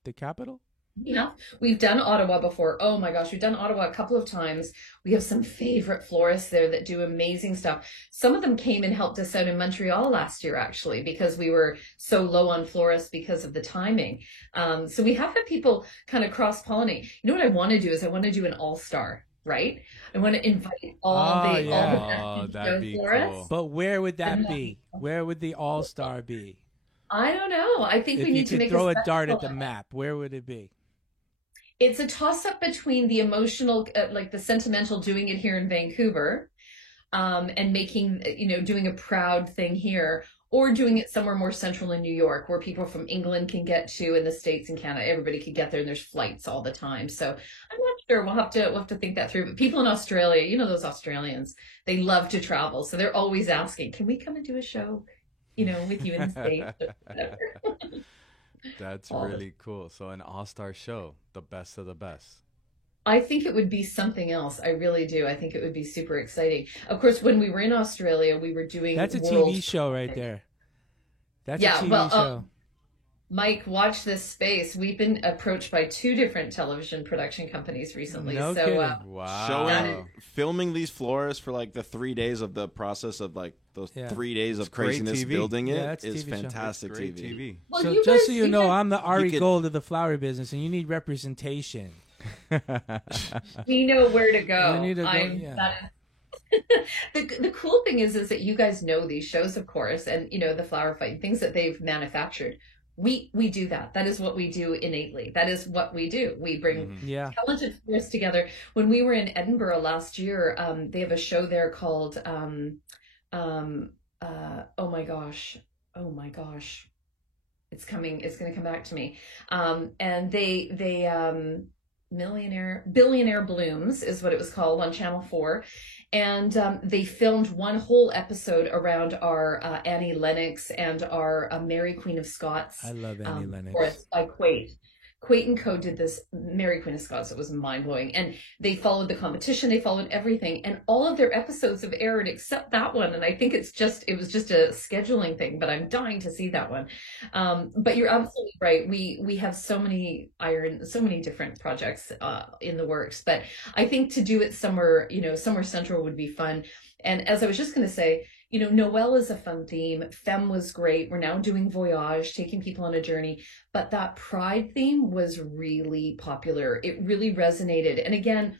the capital? Yeah, we've done Ottawa before. Oh my gosh, we've done Ottawa a couple of times. We have some favorite florists there that do amazing stuff. Some of them came and helped us out in Montreal last year, actually, because we were so low on florists because of the timing. So we have had people kind of cross-pollinate. You know what I want to do is I want to do an all-star, right? I want to invite all Oh, the yeah. Oh, best that'd be florists. cool. But where would that be? Where would the All-Star be? I don't know. I think If we you need to could make throw a a dart at the spectacle. map, where would it be? It's a toss-up between the emotional, like the sentimental, doing it here in Vancouver, and making, doing a proud thing here, or doing it somewhere more central in New York, where people from England can get to, in the States and Canada, everybody can get there, and there's flights all the time. So I'm not sure. We'll have to think that through. But people in Australia, those Australians, they love to travel, so they're always asking, "Can we come and do a show, with you in the States?" Or whatever. That's All really cool. So an all-star show, the best of the best. I think it would be something else. I really do. I think it would be super exciting. Of course, when we were in Australia, we were doing That's a world- TV show right there. That's Yeah, a TV well, show. Mike, watch this space. We've been approached by 2 different television production companies recently. No so kidding. Wow. Showing, filming these florists for like the 3 days of the process of like those Yeah. 3 days of It's great craziness TV. building Yeah, it that's a is TV show. fantastic Great TV. TV. well, So you just guys- so you know, guys- I'm the Ari could- Gold of the flower business, and you need representation. we know where to go. We need to go, I'm yeah. that- the cool thing is that you guys know these shows, of course, and the flower fight and things that they've manufactured. We do that. That is what we do innately. That is what we do. We bring Mhm. Yeah. talented florists together. When we were in Edinburgh last year, they have a show there called oh my gosh, it's going to come back to me. And they Billionaire Blooms is what it was called on Channel 4. And they filmed one whole episode around our Annie Lennox and our Mary Queen of Scots. I love Annie Lennox. Forest by Quaid. Quaid and Co. did this Mary Queen of Scots. It was mind-blowing. And they followed the competition. They followed everything. And all of their episodes have aired except that one. And I think it was just a scheduling thing, but I'm dying to see that one. But you're absolutely right. We have so many different projects in the works. But I think to do it somewhere central would be fun. And as I was just going to say, Noel is a fun theme. Femme was great. We're now doing Voyage, taking people on a journey. But that Pride theme was really popular. It really resonated. And again,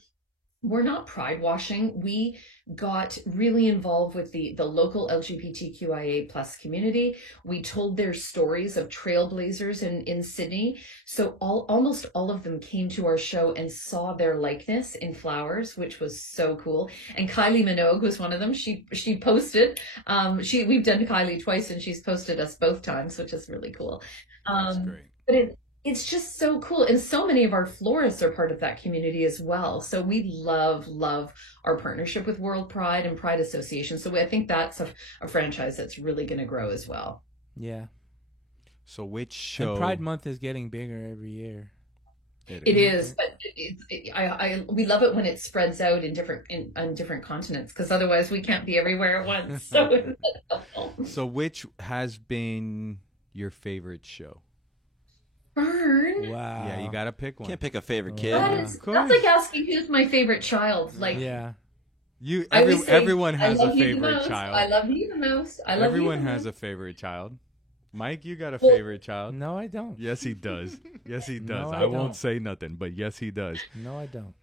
we're not pride washing. We got really involved with the local LGBTQIA plus community. We told their stories of trailblazers in Sydney. So almost all of them came to our show and saw their likeness in flowers, which was so cool. And Kylie Minogue was one of them. She posted, we've done Kylie twice and she's posted us both times, which is really cool. That's great. But it's just so cool. And so many of our florists are part of that community as well. So we love our partnership with World Pride and Pride Association. So I think that's a franchise that's really going to grow as well. Yeah. So which show? And Pride Month is getting bigger every year. It is, but we love it when it spreads out on different continents, because otherwise we can't be everywhere at once. So it's helpful. So which has been your favorite show? Burn. Wow. Yeah, you got to pick one. Can't pick a favorite kid. That's course. like asking who's my favorite child. Like, Yeah. I always say, Everyone has I a love you the favorite most. child. I love you the most. I love Everyone you the has most. a favorite child. Mike, you got a Well- favorite child? No, I don't. Yes, he does. Yes, he does. No, I I won't don't. say nothing, but yes, he does. No, I don't.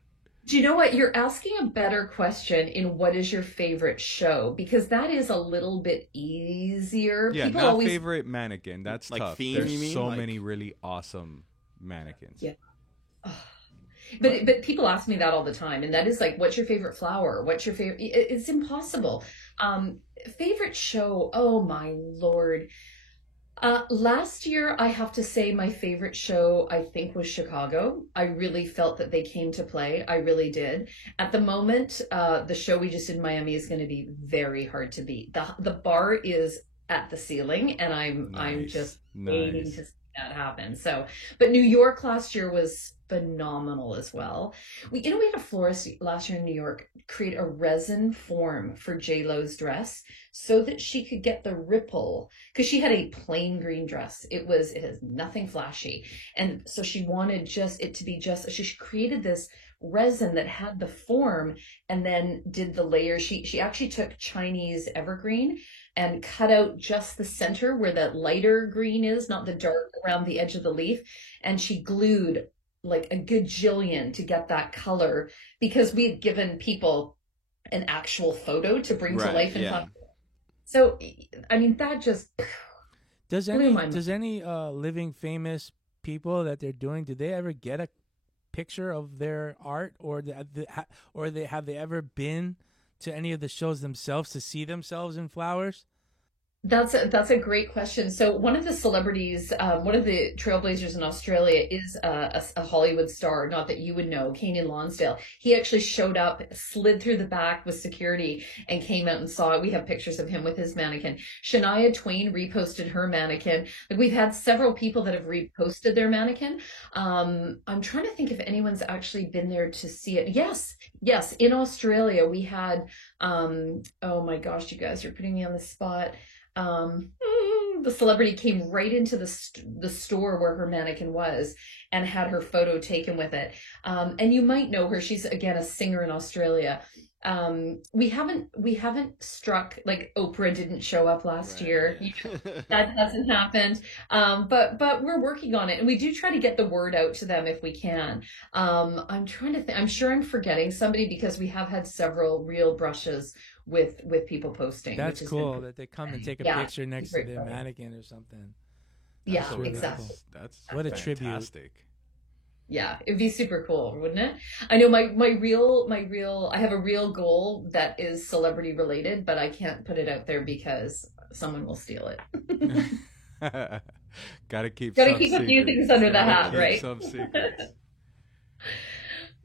Do you know what? You're asking a better question in what is your favorite show? Because that is a little bit easier. Yeah, People not always favorite mannequin. That's Like tough. theme, There's you mean? so Like- many really awesome mannequins. Yeah. But people ask me that all the time, and that is like, what's your favorite flower? What's your favorite? It's impossible. Favorite show? Oh my Lord! Last year, I have to say my favorite show, I think, was Chicago. I really felt that they came to play. I really did. At the moment, the show we just did in Miami is going to be very hard to beat. The bar is at the ceiling, and I'm Nice. just waiting Nice. to see that happen. So, but New York last year was phenomenal as well. We had a florist last year in New York create a resin form for J-Lo's dress so that she could get the ripple, because she had a plain green dress. It has nothing flashy. And so she wanted it to be she created this resin that had the form and then did the layers. She actually took Chinese evergreen and cut out just the center where that lighter green is, not the dark around the edge of the leaf. And she glued like a gajillion to get that color, because we had given people an actual photo to bring to Right, life in yeah. time. So, I mean, that just Does Blew any my mind. does any living famous people that they're doing, do they ever get a picture of their art, or have they ever been to any of the shows themselves to see themselves in flowers? That's a great question. So one of the celebrities, one of the trailblazers in Australia is a Hollywood star, not that you would know, Keenan Lonsdale. He actually showed up, slid through the back with security, and came out and saw it. We have pictures of him with his mannequin. Shania Twain reposted her mannequin. Like, we've had several people that have reposted their mannequin. I'm trying to think if anyone's actually been there to see it. Yes. In Australia, we had, oh my gosh, you guys are putting me on the spot. The celebrity came right into the store where her mannequin was and had her photo taken with it. And you might know her. She's, again, a singer in Australia. We haven't struck, like, Oprah didn't show up last year. That hasn't happened. But we're working on it, and we do try to get the word out to them if we can. I'm trying to think. I'm sure I'm forgetting somebody, because we have had several real brushes with people posting. That's which has cool been- that they come and take a Yeah, picture next to great their photo. mannequin or something. Yeah, That's really exactly. cool. That's What a tribute. fantastic. Yeah, it'd be super cool, wouldn't it? I know my real I have a real goal that is celebrity related, but I can't put it out there because someone will steal it. Gotta keep Gotta some keep a few secrets. things under the Gotta hat, keep right? Some secrets.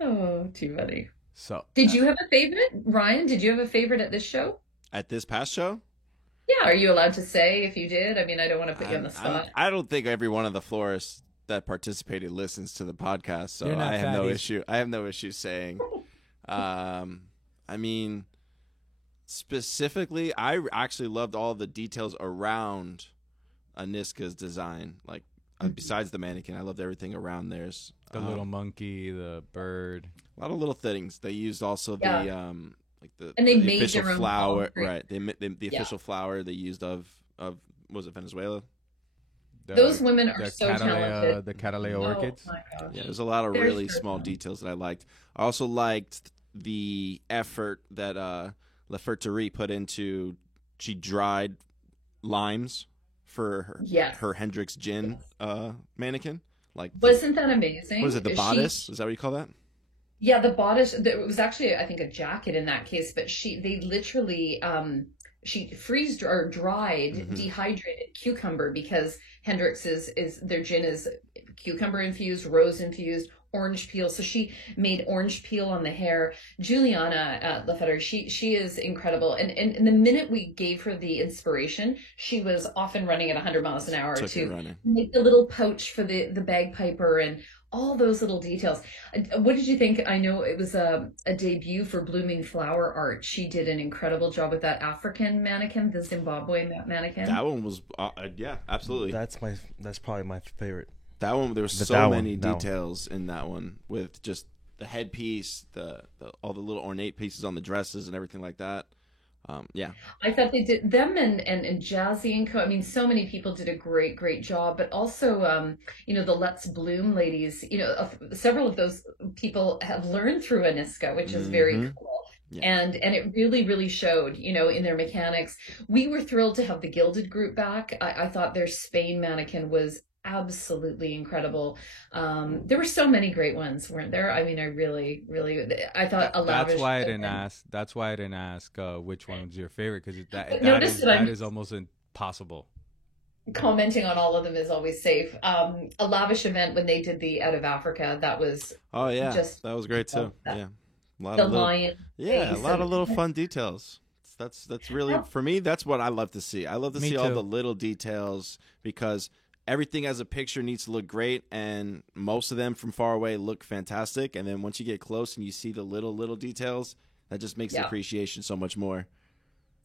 Oh, too funny. So Did you have a favorite, Ryan? Did you have a favorite at this show? At this past show? Yeah, are you allowed to say if you did? I mean, I don't want to put you on the spot. I don't think every one of the florists that participated listens to the podcast, so They're not I have no fatties. issue. I have no issue saying. I mean, specifically, I actually loved all the details around Aniska's design. Like, besides the mannequin, I loved everything around theirs. the little monkey, the bird. A lot of little things. They used also Yeah. the like the And they the made official their own flower, palm tree. right? The Yeah. official flower they used of was it Venezuela? Those women are the so Cattleya- talented. The Cattleya Oh orchids. my gosh. Yeah, there's a lot of They're really so small fun. details that I liked. I also liked the effort that La Ferterie put into. She dried limes for her, Yes. her Hendrix gin mannequin. Like, Wasn't that amazing? what is it? The She- bodice? Is that what you call that? Yeah, the bodice. It was actually, I think, a jacket in that case. But they literally, she freeze or dried Mhm. dehydrated cucumber, because Hendrix is their gin is cucumber infused, rose infused, orange peel. So she made orange peel on the hair. Juliana Lefetter, she is incredible. And the minute we gave her the inspiration, she was off and running at 100 miles an hour to make the little pouch for the bagpiper and all those little details. What did you think? I know it was a debut for Blooming Flower Art. She did an incredible job with that African mannequin, the Zimbabwe mannequin. That one was, yeah, absolutely. That's probably my favorite. That one, there was so many details in that one, with just the headpiece, all the little ornate pieces on the dresses and everything like that. Yeah, I thought they did them and Jazzy and Co. I mean, so many people did a great job, but also, you know, the Let's Bloom ladies, you know, several of those people have learned through Aniska, which is very cool. Yeah. And it really showed, you know, in their mechanics. We were thrilled to have the Gilded group back. I thought their Spain mannequin was absolutely incredible. There were so many great ones, weren't there? I mean, I thought a lavish. That's why I didn't ask which one was your favorite, because that is almost impossible. Commenting on all of them is always safe. A lavish event when they did the Out of Africa, that was that was great too. Yeah, a lot of little fun details. That's really, for me, that's what I love to see. I love to see all the little details, because everything as a picture needs to look great, and most of them from far away look fantastic. And then once you get close and you see the little details, that just makes the appreciation so much more.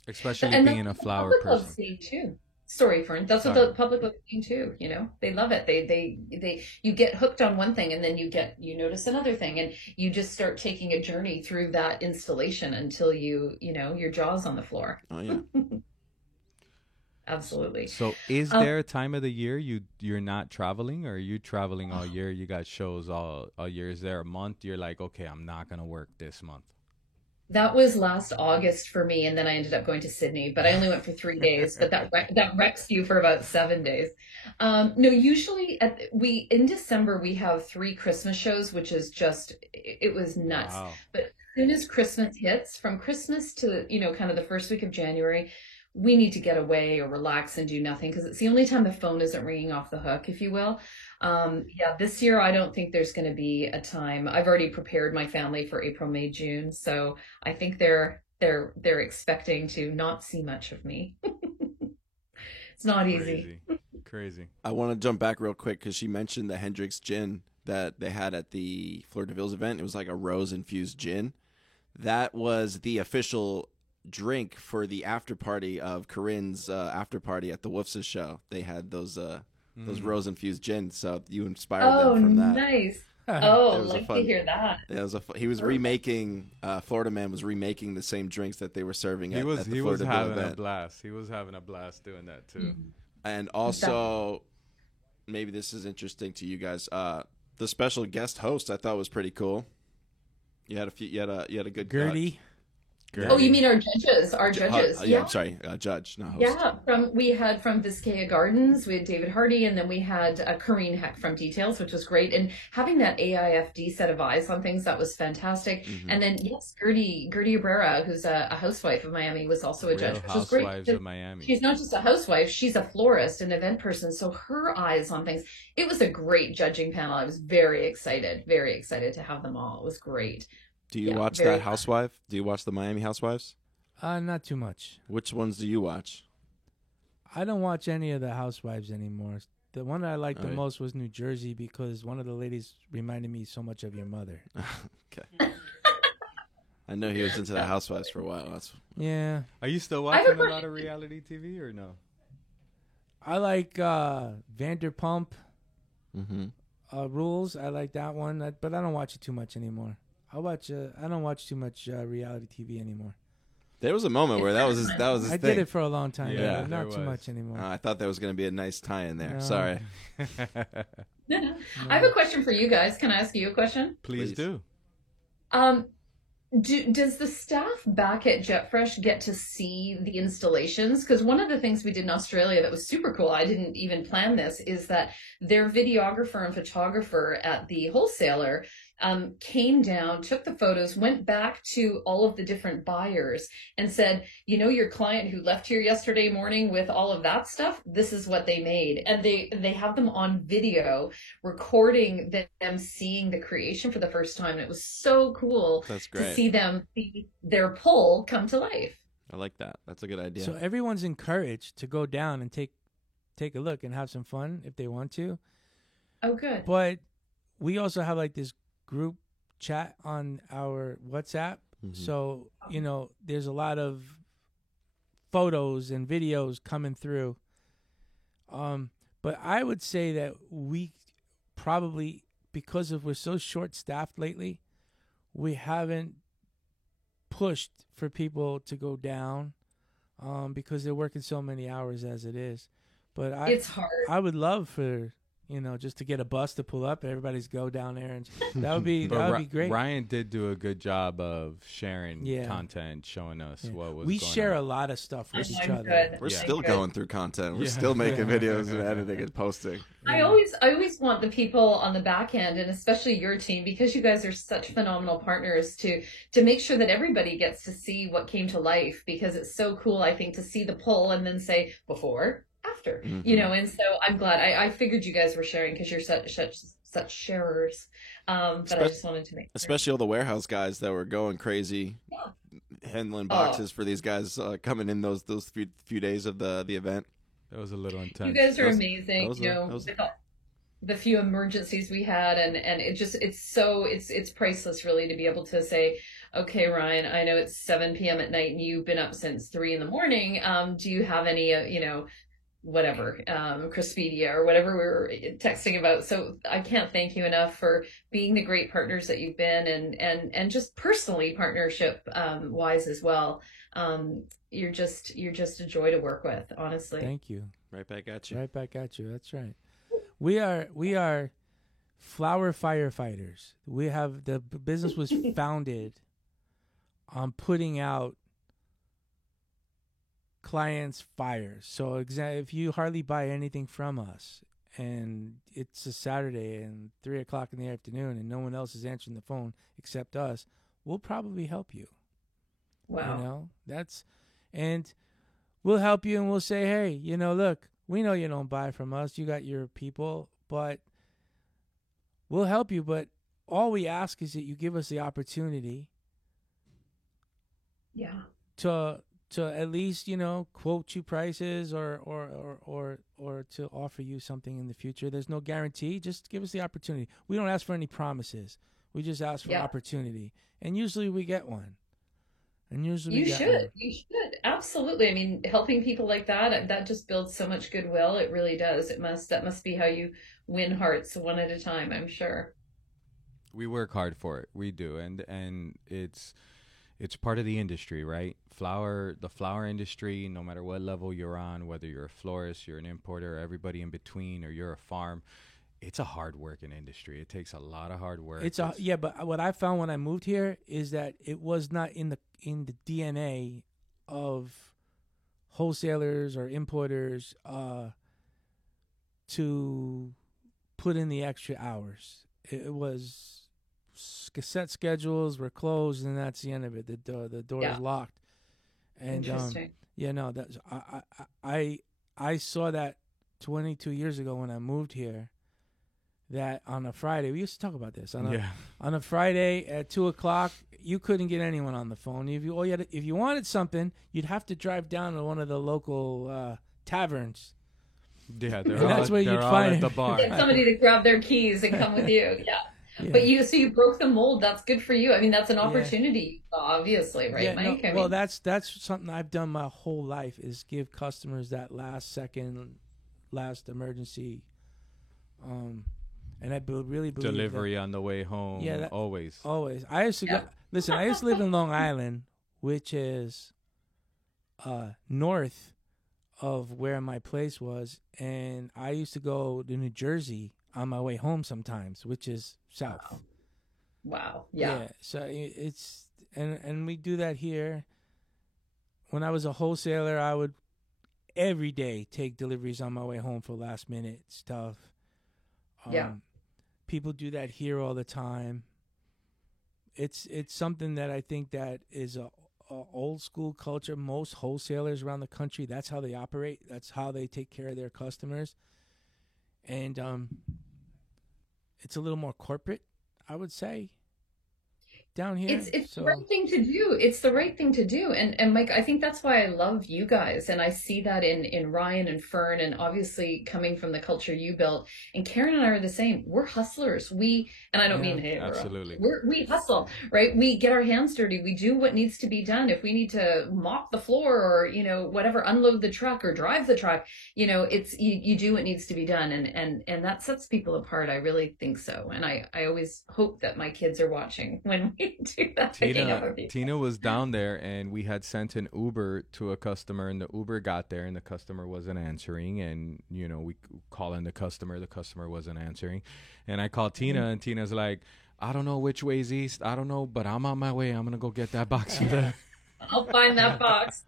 Especially being a flower person. Seeing too. Sorry, Fern. That's what the public was seeing too. You know, they love it. They you get hooked on one thing, and then you notice another thing, and you just start taking a journey through that installation until you know your jaw's on the floor. Oh yeah. Absolutely. So is there a time of the year you're not traveling, or are you traveling all year? You got shows all year. Is there a month you're like, okay, I'm not going to work this month? That was last August for me, and then I ended up going to Sydney, but I only went for 3 days, but that wrecks you for about 7 days. No, usually in December we have 3 Christmas shows, which is just, it was nuts. Wow. But as soon as Christmas hits, from Christmas to, you know, kind of the first week of January, we need to get away or relax and do nothing, because it's the only time the phone isn't ringing off the hook, if you will. This year I don't think there's going to be a time. I've already prepared my family for April, May, June, so I think they're expecting to not see much of me. It's not easy. Crazy. I want to jump back real quick, because she mentioned the Hendrick's gin that they had at the Fleur de Villes event. It was like a rose infused gin. That was the official drink for the after party of Corinne's after party at the Wolf's show. They had those rose infused gin, so you inspired them from that. Nice. Oh, like to hear that. Yeah, he was remaking. Florida Man was remaking the same drinks that they were serving at the Florida event. He was having a blast doing that too. Mm-hmm. And also, maybe this is interesting to you guys. The special guest host I thought was pretty cool. You had a good Gertie. Oh, you mean our judges? Our judges. Yeah, I'm sorry, judge, not host. Yeah, we had from Viscaya Gardens, we had David Hardy, and then we had Corrine Heck from Details, which was great. And having that AIFD set of eyes on things, that was fantastic. Mm-hmm. And then, yes, Gertie Abrera, who's a housewife of Miami, was also a judge, which was great. Housewives of Miami. She's not just a housewife, she's a florist, an event person, so her eyes on things. It was a great judging panel. I was very excited to have them all. It was great. Do you watch that Housewife? Do you watch the Miami Housewives? Not too much. Which ones do you watch? I don't watch any of the Housewives anymore. The one that I liked the most was New Jersey, because one of the ladies reminded me so much of your mother. Okay. I know he was into the Housewives for a while. Yeah. Are you still watching a lot of reality TV or no? I like Vanderpump Rules. I like that one, but I don't watch it too much anymore. I don't watch too much reality TV anymore. There was a moment where that was his thing. I did it for a long time. Yeah, not too much anymore. I thought that was going to be a nice tie-in there. No. Sorry. No. I have a question for you guys. Can I ask you a question? Please do. Does the staff back at JetFresh get to see the installations? Because one of the things we did in Australia that was super cool, I didn't even plan this, is that their videographer and photographer at the wholesaler came down, took the photos, went back to all of the different buyers and said, you know, your client who left here yesterday morning with all of that stuff, this is what they made. And they have them on video recording them seeing the creation for the first time. And it was so cool That's to great. see them see their pull come to life. I like that. That's a good idea. So everyone's encouraged to go down and take a look and have some fun if they want to. Oh, good. But we also have like this group chat on our WhatsApp. Mhm. So, you know, there's a lot of photos and videos coming through. But I would say that we probably, because of we're so short staffed lately, we haven't pushed for people to go down because they're working so many hours as it is. But It's hard. I would love for, you know, just to get a bus to pull up and everybody's go down there, and that would be great. Ryan did do a good job of sharing Yeah. content, showing us Yeah. what was We going share on. a lot of stuff with each I'm other. good. We're Yeah. still Good. going through content. We're Yeah. still making videos and editing and posting. I always want the people on the back end, and especially your team, because you guys are such phenomenal partners, to make sure that everybody gets to see what came to life, because it's so cool, I think, to see the pull and then say before, after, you know. And so I'm glad. I figured you guys were sharing because you're such sharers. But I just wanted to make sure. Especially all the warehouse guys that were going crazy, handling boxes for these guys coming in those few days of the event. That was a little You intense. guys are That was- amazing. that was You a- know, that was- with all the few emergencies we had, and it's priceless, really, to be able to say, okay, Ryan, I know it's 7 p.m. at night and you've been up since 3 a.m. Do you have any, whatever, Crispidia or whatever we were texting about. So I can't thank you enough for being the great partners that you've been, and just personally partnership wise as well. You're just a joy to work with, honestly. Thank you. Right back at you. Right back at you. That's right. We are flower firefighters. We have the business was founded on putting out clients' fires. So if you hardly buy anything from us and it's a Saturday and 3:00 in the afternoon and no one else is answering the phone except us, we'll probably help you. Wow. You know, and we'll help you and we'll say, hey, you know, look, we know you don't buy from us. You got your people, but we'll help you. But all we ask is that you give us the opportunity Yeah. to at least, you know, quote you prices or to offer you something in the future. There's no guarantee. Just give us the opportunity. We don't ask for any promises. We just ask for Yeah. opportunity. And usually we get one. And usually You we get should. one. You should. Absolutely. I mean, helping people like that just builds so much goodwill. It really does. That must be how you win hearts one at a time, I'm sure. We work hard for it. We do, and it's part of the industry, right? The flower industry, no matter what level you're on, whether you're a florist, you're an importer, everybody in between, or you're a farm, it's a hard working industry. It takes a lot of hard work. But what I found when I moved here is that it was not in the DNA of wholesalers or importers to put in the extra hours. It was set schedules were closed, and that's the end of it. The door Yeah. is locked. And Interesting. that's I saw that 22 years ago when I moved here. That on a Friday, we used to talk about this. On a Friday at 2:00, you couldn't get anyone on the phone. If you wanted something, you'd have to drive down to one of the local taverns. Yeah, That's where you'd all find at the it. bar. Get somebody to grab their keys and come with you. Yeah. Yeah. But you broke the mold. That's good for you. I mean, that's an opportunity, obviously, right, Yeah, Mike? well, that's something I've done my whole life is give customers that last emergency, and I really believe Delivery on the way home. Yeah, always. Always. I used to Yeah. listen. I used to live in Long Island, which is north of where my place was, and I used to go to New Jersey on my way home sometimes, which is south. Wow. Yeah. So it's and we do that here. When I was a wholesaler, I would every day take deliveries on my way home for last minute stuff. Yeah. People do that here all the time. it's something that I think that is a old school culture. Most wholesalers around the country, that's how they operate. That's how they take care of their customers. And it's a little more corporate, I would say, down here. It's the right thing to do. It's the right thing to do. And Mike, I think that's why I love you guys. And I see that in Ryan and Fern, and obviously coming from the culture you built. And Karen and I are the same. We're hustlers. And I don't mean, hey, absolutely. we hustle, right? We get our hands dirty. We do what needs to be done. If we need to mop the floor or, whatever, unload the truck or drive the truck, it's, you do what needs to be done. And that sets people apart. I really think so. And I always hope that my kids are watching when we do that. Tina was down there, and we had sent an Uber to a customer, and the Uber got there, and the customer wasn't answering. And we call in the customer wasn't answering, and I called Tina, and Tina's like, I don't know which way's east, I don't know, but I'm on my way. I'm gonna go get that box for them. I'll find that box.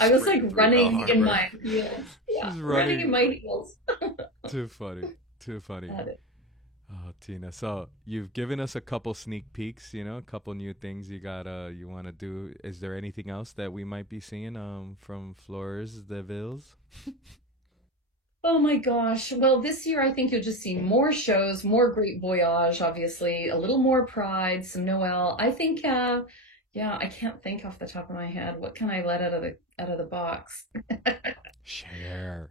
I was like running in my heels. Yeah, running in my heels. Too funny. Oh, Tina. So you've given us a couple sneak peeks, a couple new things you want to do. Is there anything else that we might be seeing from Fleurs de Villes? Oh my gosh. Well, this year I think you'll just see more shows, more Great Voyage, obviously, a little more Pride, some Noel. I think I can't think off the top of my head. What can I let out of the box? Share.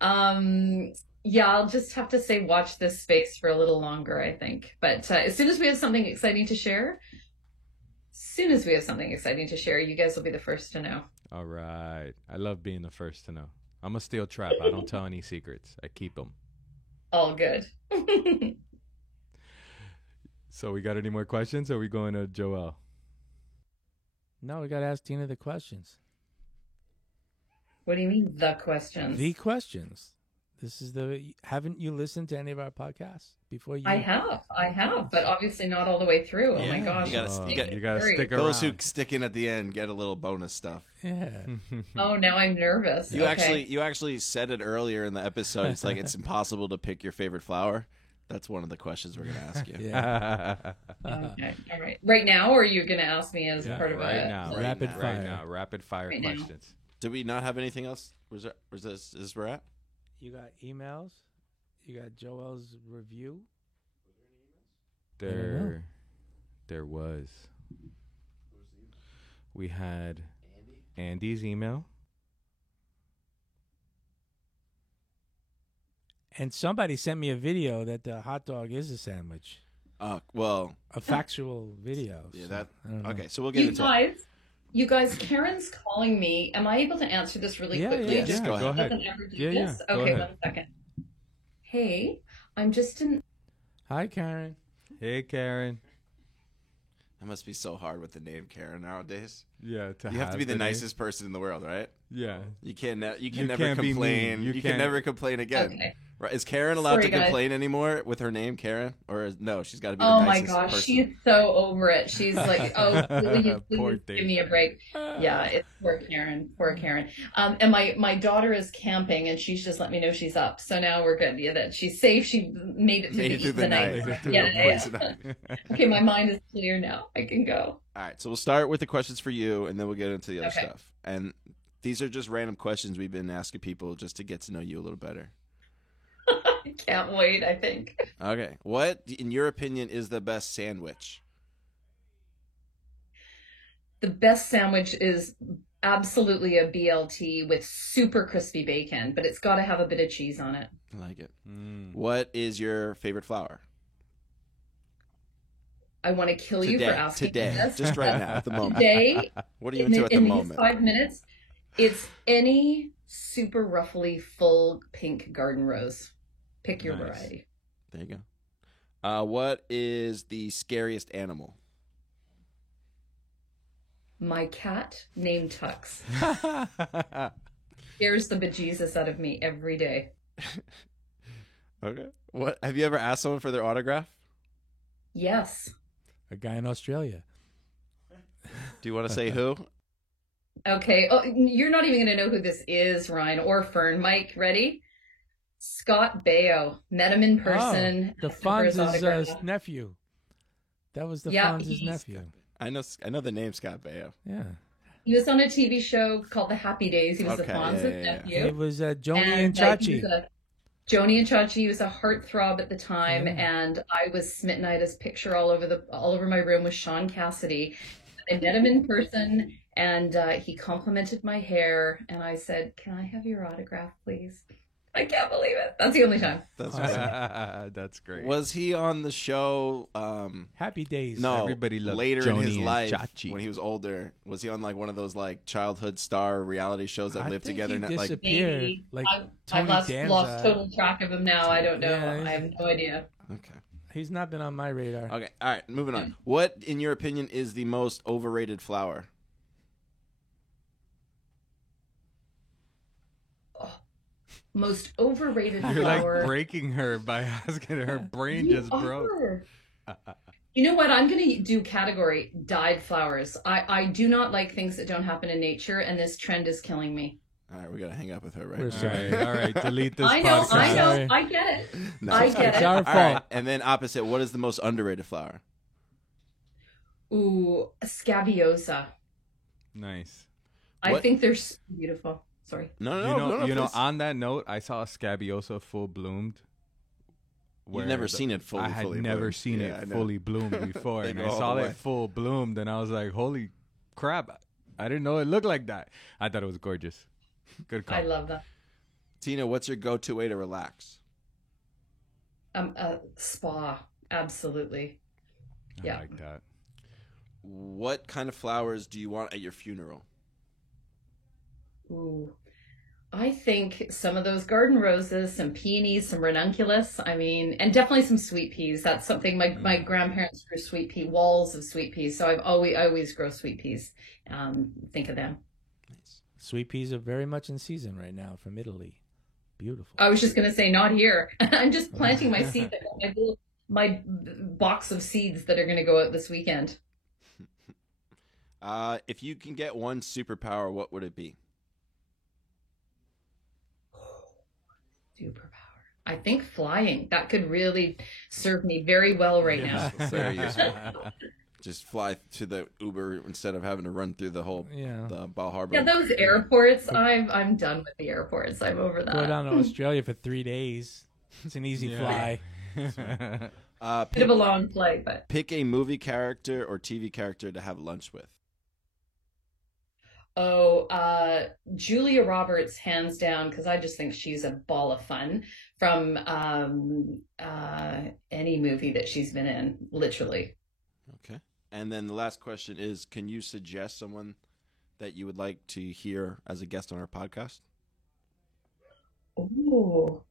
I'll just have to say watch this space for a little longer, I think. But as soon as we have something exciting to share, you guys will be the first to know. All right. I love being the first to know. I'm a steel trap. I don't tell any secrets. I keep them. All good. So we got any more questions? Or are we going to Joel? No, we got to ask Tina the questions. What do you mean, the questions? The questions. This is haven't you listened to any of our podcasts before? I have, but obviously not all the way through. Oh my gosh. You gotta stick around. Those who stick in at the end get a little bonus stuff. Yeah. Oh, now I'm nervous. You actually said it earlier in the episode. It's like it's impossible to pick your favorite flower. That's one of the questions we're gonna ask you. Yeah. Okay. All right. Right now, or are you gonna ask me as part of right now? Rapid fire. Right now. Rapid fire questions. Did we not have anything else? Was this where we're at? You got emails. You got Joel's review. There was. We had Andy's email. And somebody sent me a video that the hot dog is a sandwich. Well, a factual video. Yeah, okay. So we'll get into it. You guys, Karen's calling me. Am I able to answer this really quickly? Yeah, just go ahead. Okay, 1 second. Hey, I'm just in. Hi, Karen. Hey, Karen. That must be so hard with the name Karen nowadays. Yeah, you have to be the nicest person in the world, right? Yeah. You can never complain. You can never complain again. Okay. Right? Is Karen allowed to complain anymore with her name, Karen? Or no, she's got to be the nicest person. Oh my gosh, she's so over it. She's like, oh, will you please give me a break? Yeah, it's poor Karen. And my daughter is camping, and she's just let me know she's up. So now we're good. Yeah, that she's safe. She made it through the night. Yeah. Okay, my mind is clear now. I can go. All right, so we'll start with the questions for you, and then we'll get into the other stuff. And these are just random questions we've been asking people just to get to know you a little better. I can't wait, I think. Okay. What, in your opinion, is the best sandwich? The best sandwich is absolutely a BLT with super crispy bacon, but it's got to have a bit of cheese on it. I like it. What is your favorite flower? I want to kill you for asking this. Just right now, at the moment. Today, what are you into at the moment? In these 5 minutes, it's any super ruffly, full pink garden rose. Pick your variety. There you go. What is the scariest animal? My cat named Tux. Scares the bejesus out of me every day. Okay. What, have you ever asked someone for their autograph? Yes. A guy in Australia. Do you want to say who? Okay. Oh, you're not even going to know who this is, Ryan or Fern. Mike, ready? Scott Baio. Met him in person. Oh, the asked him for his Fonz's autograph. nephew. That was the Yeah, Fonz's he's- nephew. I know the name Scott Baio. Yeah. He was on a TV show called The Happy Days. He was the Okay, Fonz's yeah. nephew. It was Joni and he Chachi. was Joni and Chachi was a heartthrob at the time, Yeah. and I was smitten. I had his picture all over my room with Sean Cassidy. I met him in person, and he complimented my hair, and I said, "Can I have your autograph, please?" I can't believe it. That's the only time. That's That's great. Was he on the show? Happy Days. No, Everybody loves later in Joni his and life Chachi. when he was older. Was he on like one of like childhood star reality shows that I live think together? he Like disappeared. Maybe. Like I've Tony lost Danza. total track of him now. I don't know. Yeah, I have no idea. okay, He's not been on my radar. okay, all right. Moving on. What, in your opinion, is the most overrated flower? Most overrated You're flower. like breaking her by asking her. Her brain just broke. You know what? I'm going to do category dyed flowers. I do not like things that don't happen in nature, and this trend is killing me. All right, we gotta hang up with her right We're now. All sorry. right, all right. Delete this I know, podcast. I know, Sorry. I get it. No, I it's get It's it. our All fault. right, and then opposite. What is the most underrated flower? Ooh, scabiosa. Nice. I What? think they're so beautiful. Sorry. No, You know. please. On that note, I saw a Scabiosa full bloomed. You've where never seen it fully. I had fully never bloomed. seen Yeah, I it know. fully bloomed before, They and go I all saw the it way. full bloomed, and I was like, "Holy crap! I didn't know it looked like that." I thought it was gorgeous. Good call. I love that. Tina, what's your go-to way to relax? Spa. Absolutely. I yeah. like that. What kind of flowers do you want at your funeral? Ooh. I think some of those garden roses, some peonies, some ranunculus. I mean, and definitely some sweet peas. That's something my grandparents grew sweet pea, walls of sweet peas. So I always grow sweet peas. Think of them. Sweet peas are very much in season right now from Italy. Beautiful. I was just going to say, not here. I'm just planting my seeds. My box of seeds that are going to go out this weekend. If you can get one superpower, what would it be? Superpower. I think flying. That could really serve me very well right now. Very useful. Just fly to the Uber instead of having to run through the whole Yeah. the Bal Harbor. Yeah, those airports. I'm done with the airports. I'm over that. Go down to Australia for 3 days. It's an easy Yeah. fly. Bit of a long flight, but Pick a movie character or TV character to have lunch with. Julia Roberts, hands down, because I just think she's a ball of fun from any movie that she's been in, literally. Okay. And then the last question is, can you suggest someone that you would like to hear as a guest on our podcast? Ooh.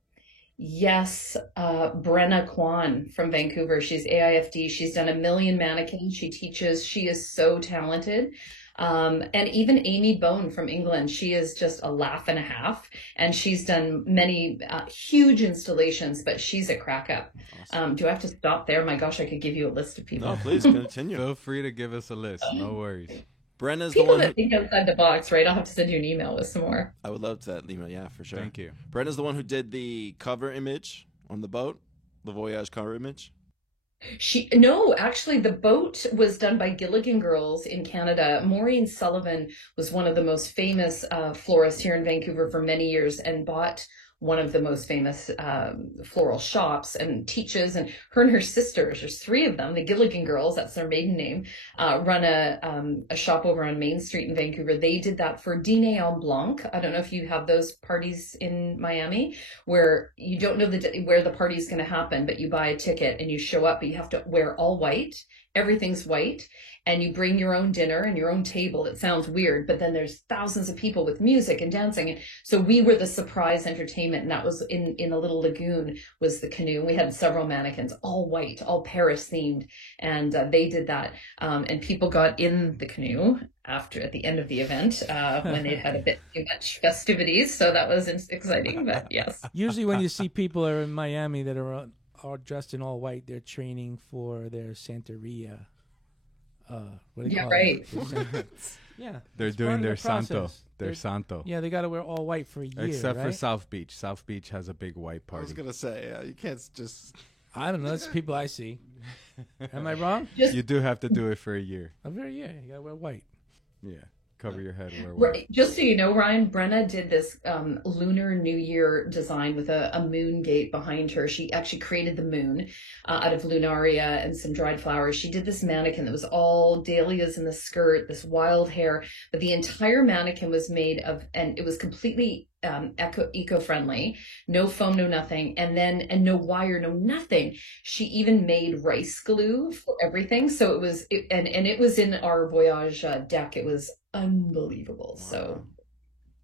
Yes, Brenna Kwan from Vancouver. She's AIFD. She's done 1 million mannequins. She teaches. She is so talented. And even Amy Bone from England. She is just a laugh and a half. And she's done many huge installations, but she's a crack up. Awesome. Do I have to stop there? My gosh, I could give you a list of people. No, please continue. Feel free to give us a list. No worries. Brenna's the People one. that think outside the box, right? I'll have to send you an email with some more. I would love that, Lima. Yeah, for sure. Thank you. Brenna's the one who did the cover image on the boat, the Voyage cover image. No, actually, the boat was done by Gilligan Girls in Canada. Maureen Sullivan was one of the most famous florists here in Vancouver for many years and bought one of the most famous floral shops and teaches. And her sisters, there's 3 of them, the Gilligan Girls, that's their maiden name, run a shop over on Main Street in Vancouver. They did that for Dîner en Blanc. I don't know if you have those parties in Miami where you don't know where the party's going to happen, but you buy a ticket and you show up, but you have to wear all white. Everything's white, and you bring your own dinner and your own table. It sounds weird, but then there's thousands of people with music and dancing. And so we were the surprise entertainment, and that was in a little lagoon was the canoe. We had several mannequins, all white, all Paris themed, and they did that. And people got in the canoe at the end of the event when they'd had a bit too much festivities. So that was exciting, but yes. Usually when you see people are in Miami that are dressed in all white, they're training for their Santeria what do you Yeah, call right. it? Yeah, They're it's doing part of their the Santo. process. Their They're- Santo. Yeah, they got to wear all white for a year, Except for right? South Beach. South Beach has a big white I was party. gonna say, you can't just. I don't know. That's the people I see. Am I wrong? Just You do have to do it for a year. A very yeah. You got to wear white. Yeah. Cover your head, wear white. right, just so you know, Ryan, Brenna did this lunar New Year design with a moon gate behind her. She actually created the moon out of lunaria and some dried flowers. She did this mannequin that was all dahlias in the skirt, this wild hair, but the entire mannequin was made of, and it was completely eco-friendly, no foam, no nothing, and no wire, no nothing. She even made rice glue for everything. So it was, and it was in our Voyage deck. It was unbelievable. Wow. So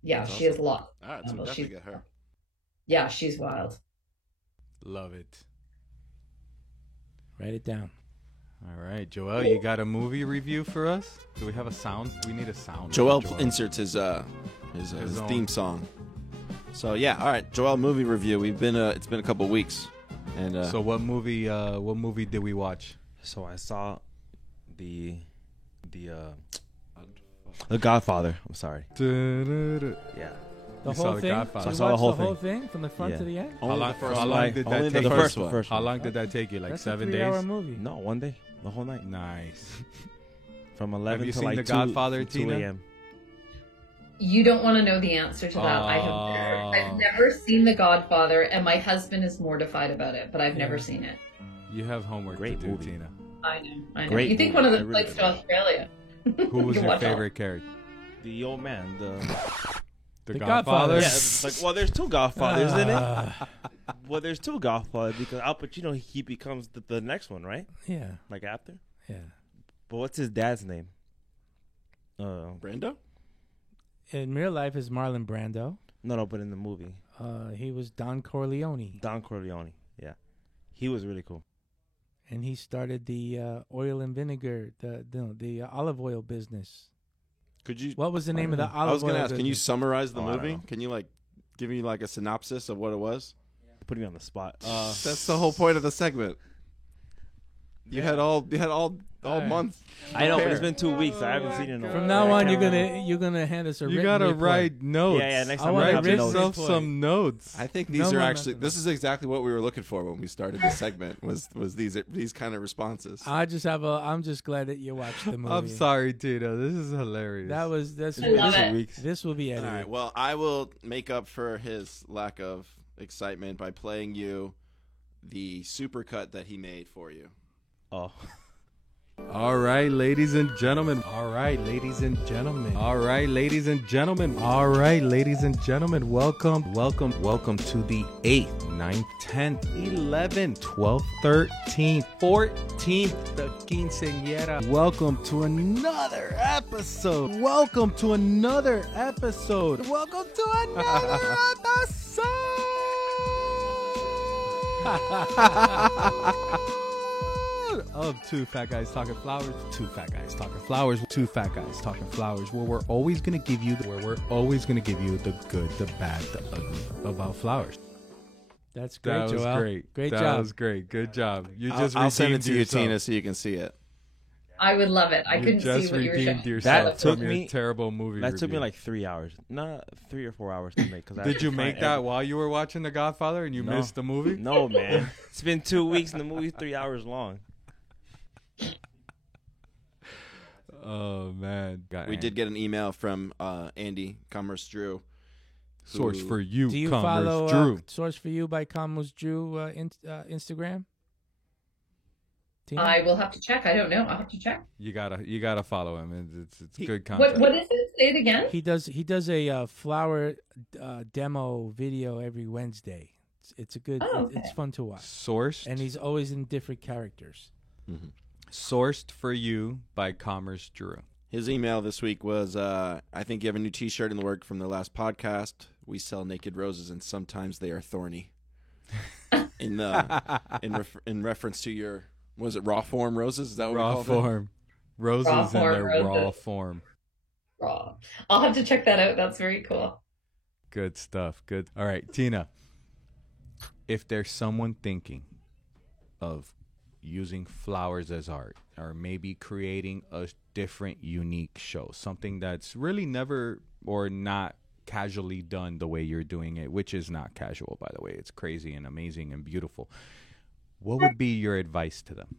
yeah, That's she has a awesome. lot. All right, so Well, definitely she's- get her. Yeah, she's wild. Love it. Write it down. All right, Joel, you got a movie review for us? Do we have a sound? We need a sound. Joel for inserts his own. theme song. So yeah, all right, Joel movie review. We've been it's been a couple weeks, and So what movie did we watch? So I saw the Godfather. I'm sorry. How Yeah. The You saw whole The thing. Godfather. You I saw the watched whole the whole thing. thing from the front Yeah. to the end. only long- the first how one. long did that Only take? the The first first one. one. How long did that take you? Like That's 7 a days? 3-hour movie. No, one day, the whole night, Nice. from 11 you to seen like The 2, Godfather, 2 Tina? a.m. You don't want to know the answer to that. Oh. I've never seen The Godfather, and my husband is mortified about it, but I've never Yeah. seen it. You have homework Great to do, movie. Tina. I know. Great You think movie. one of I them really flights to like it. Australia? Who was You your watch all- favorite character? The old man, The The Godfather? Godfather. yeah, it's like, well, there's two Godfathers, isn't it? Ah, Well, there's two Godfathers because Al Pacino, he becomes the next one, right? yeah, Like after. yeah. But what's his dad's name? Brando. In real life, is Marlon Brando. No, but in the movie, He was Don Corleone, Don Corleone. Yeah, he was really cool. and he started the oil and vinegar, the olive oil business. Could you? What was the name of the olive oil? I was gonna ask. Can you business? summarize the Oh, I don't movie? know. Can you like give me like a synopsis of what it was? Putting me on the spot. That's the whole point of the segment. You had all Alright. month. I know, but prepare. it's been 2 weeks. I haven't seen it. In a From while. now I on, can't remember. you're gonna hand us a You written gotta report. write notes. Yeah, next I time want I a have to written know. yourself report. some notes. I think No these are more actually. mental This is exactly what we were looking for when we started this segment. Was these kind of responses? I'm just glad that you watched the movie. I'm sorry, Tina. This is hilarious. That's I love it. Weeks. This will be All edited. right. Well, I will make up for his lack of excitement by playing you the supercut that he made for you. Oh, All right, ladies and gentlemen. All right, ladies and gentlemen. All right, ladies and gentlemen. All right, ladies and gentlemen. Welcome to the 8th, 9th, 10th, 11th, 12th, 13th, 14th, the quinceañera. Welcome to another episode. Welcome to another episode. Welcome to another episode. Of Two Fat Guys Talking Flowers, Two Fat Guys Talking Flowers, Two Fat Guys Talking Flowers, where we're always gonna give you the good, the bad, the ugly about flowers. That's great, That was Joel. great. Great that job. was great. Good job. You I'll, just I'll send it redeemed to you, yourself. Tina, so you can see it. I would love it. I You couldn't just see what you were redeemed showing. yourself That took from your me- terrible movie. that took me review. like 3 hours. Not 3 or 4 hours to make. Cause I Did had you to make find that every- while you were watching The Godfather and you No. missed the movie? No, man. It's been 2 weeks and the movie's 3 hours long. Oh man. We did get an email from Andy Commerce Drew. Source who- for you, Do you Commerce follow Drew. Source for You by Commerce Drew Instagram? Tina? I will have to check. I don't know. I'll have to check. You gotta follow him. It's He- good content. What is it? Say it again. He does a flower demo video every Wednesday. It's a good. Oh, It's fun to watch, Sourced and he's always in different characters. Mhm. Sourced for you by Commerce Drew. His email this week was, I think you have a new T-shirt in the work from the last podcast. We sell naked roses, and sometimes they are thorny. in reference to your, was it raw form roses? Is that what we Raw called it? form. Roses Raw in form their raw roses. form. Raw. I'll have to check that out. That's very cool. Good stuff. Good. All right, Tina. If there's someone thinking of using flowers as art, or maybe creating a different, unique show, something that's really never or not casually done the way you're doing it, which is not casual, by the way. It's crazy and amazing and beautiful. What would be your advice to them?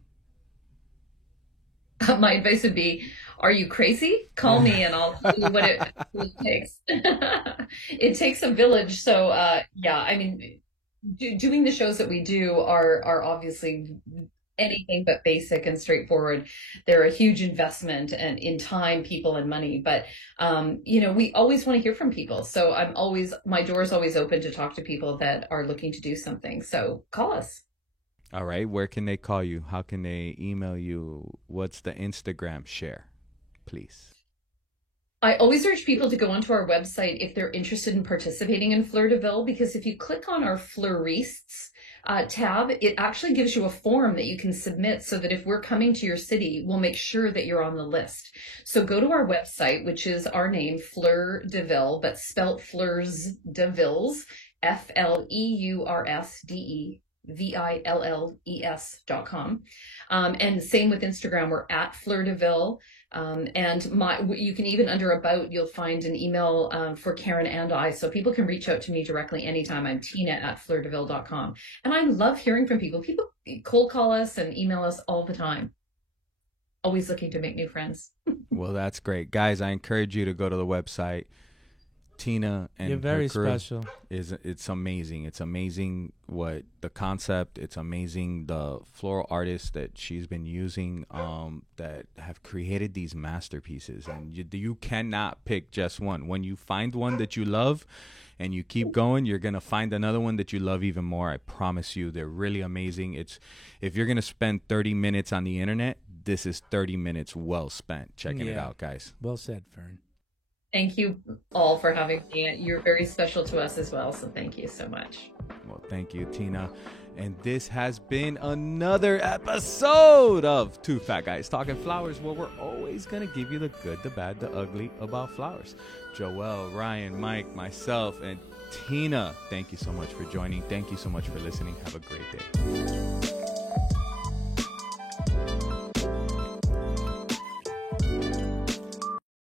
My advice would be, are you crazy? Call me and I'll tell you what it takes. It takes a village. So, yeah, I mean, doing the shows that we do are obviously anything but basic and straightforward. They're a huge investment and in time, people, and money. But, we always want to hear from people. So my door is always open to talk to people that are looking to do something. So call us. All right. Where can they call you? How can they email you? What's the Instagram share, please? I always urge people to go onto our website if they're interested in participating in Fleur de Ville, because if you click on our Fleuristes tab, it actually gives you a form that you can submit so that if we're coming to your city, we'll make sure that you're on the list. So go to our website, which is our name, Fleur de Ville, but spelt Fleurs de Villes, FLEURSDEVILLES.com. And same with Instagram, we're at Fleur de Ville. And you can even under About, you'll find an email for Karen and I, so people can reach out to me directly anytime. I'm Tina@fleurdeville.com. And I love hearing from people. People cold call us and email us all the time. Always looking to make new friends. Well, that's great. Guys, I encourage you to go to the website. Tina and You're very her crew special. It's amazing. It's amazing what the concept. It's amazing the floral artists that she's been using that have created these masterpieces. And you cannot pick just one. When you find one that you love and you keep going, you're gonna find another one that you love even more. I promise you, they're really amazing. If you're gonna spend 30 minutes on the internet, this is 30 minutes well spent checking it out, guys. Well said, Fern. Thank you all for having me. You're very special to us as well, so thank you so much. Well, thank you, Tina. And this has been another episode of Two Fat Guys Talking Flowers, where we're always going to give you the good, the bad, the ugly about flowers. Joelle, Ryan, Mike, myself, and Tina, thank you so much for joining. Thank you so much for listening. Have a great day.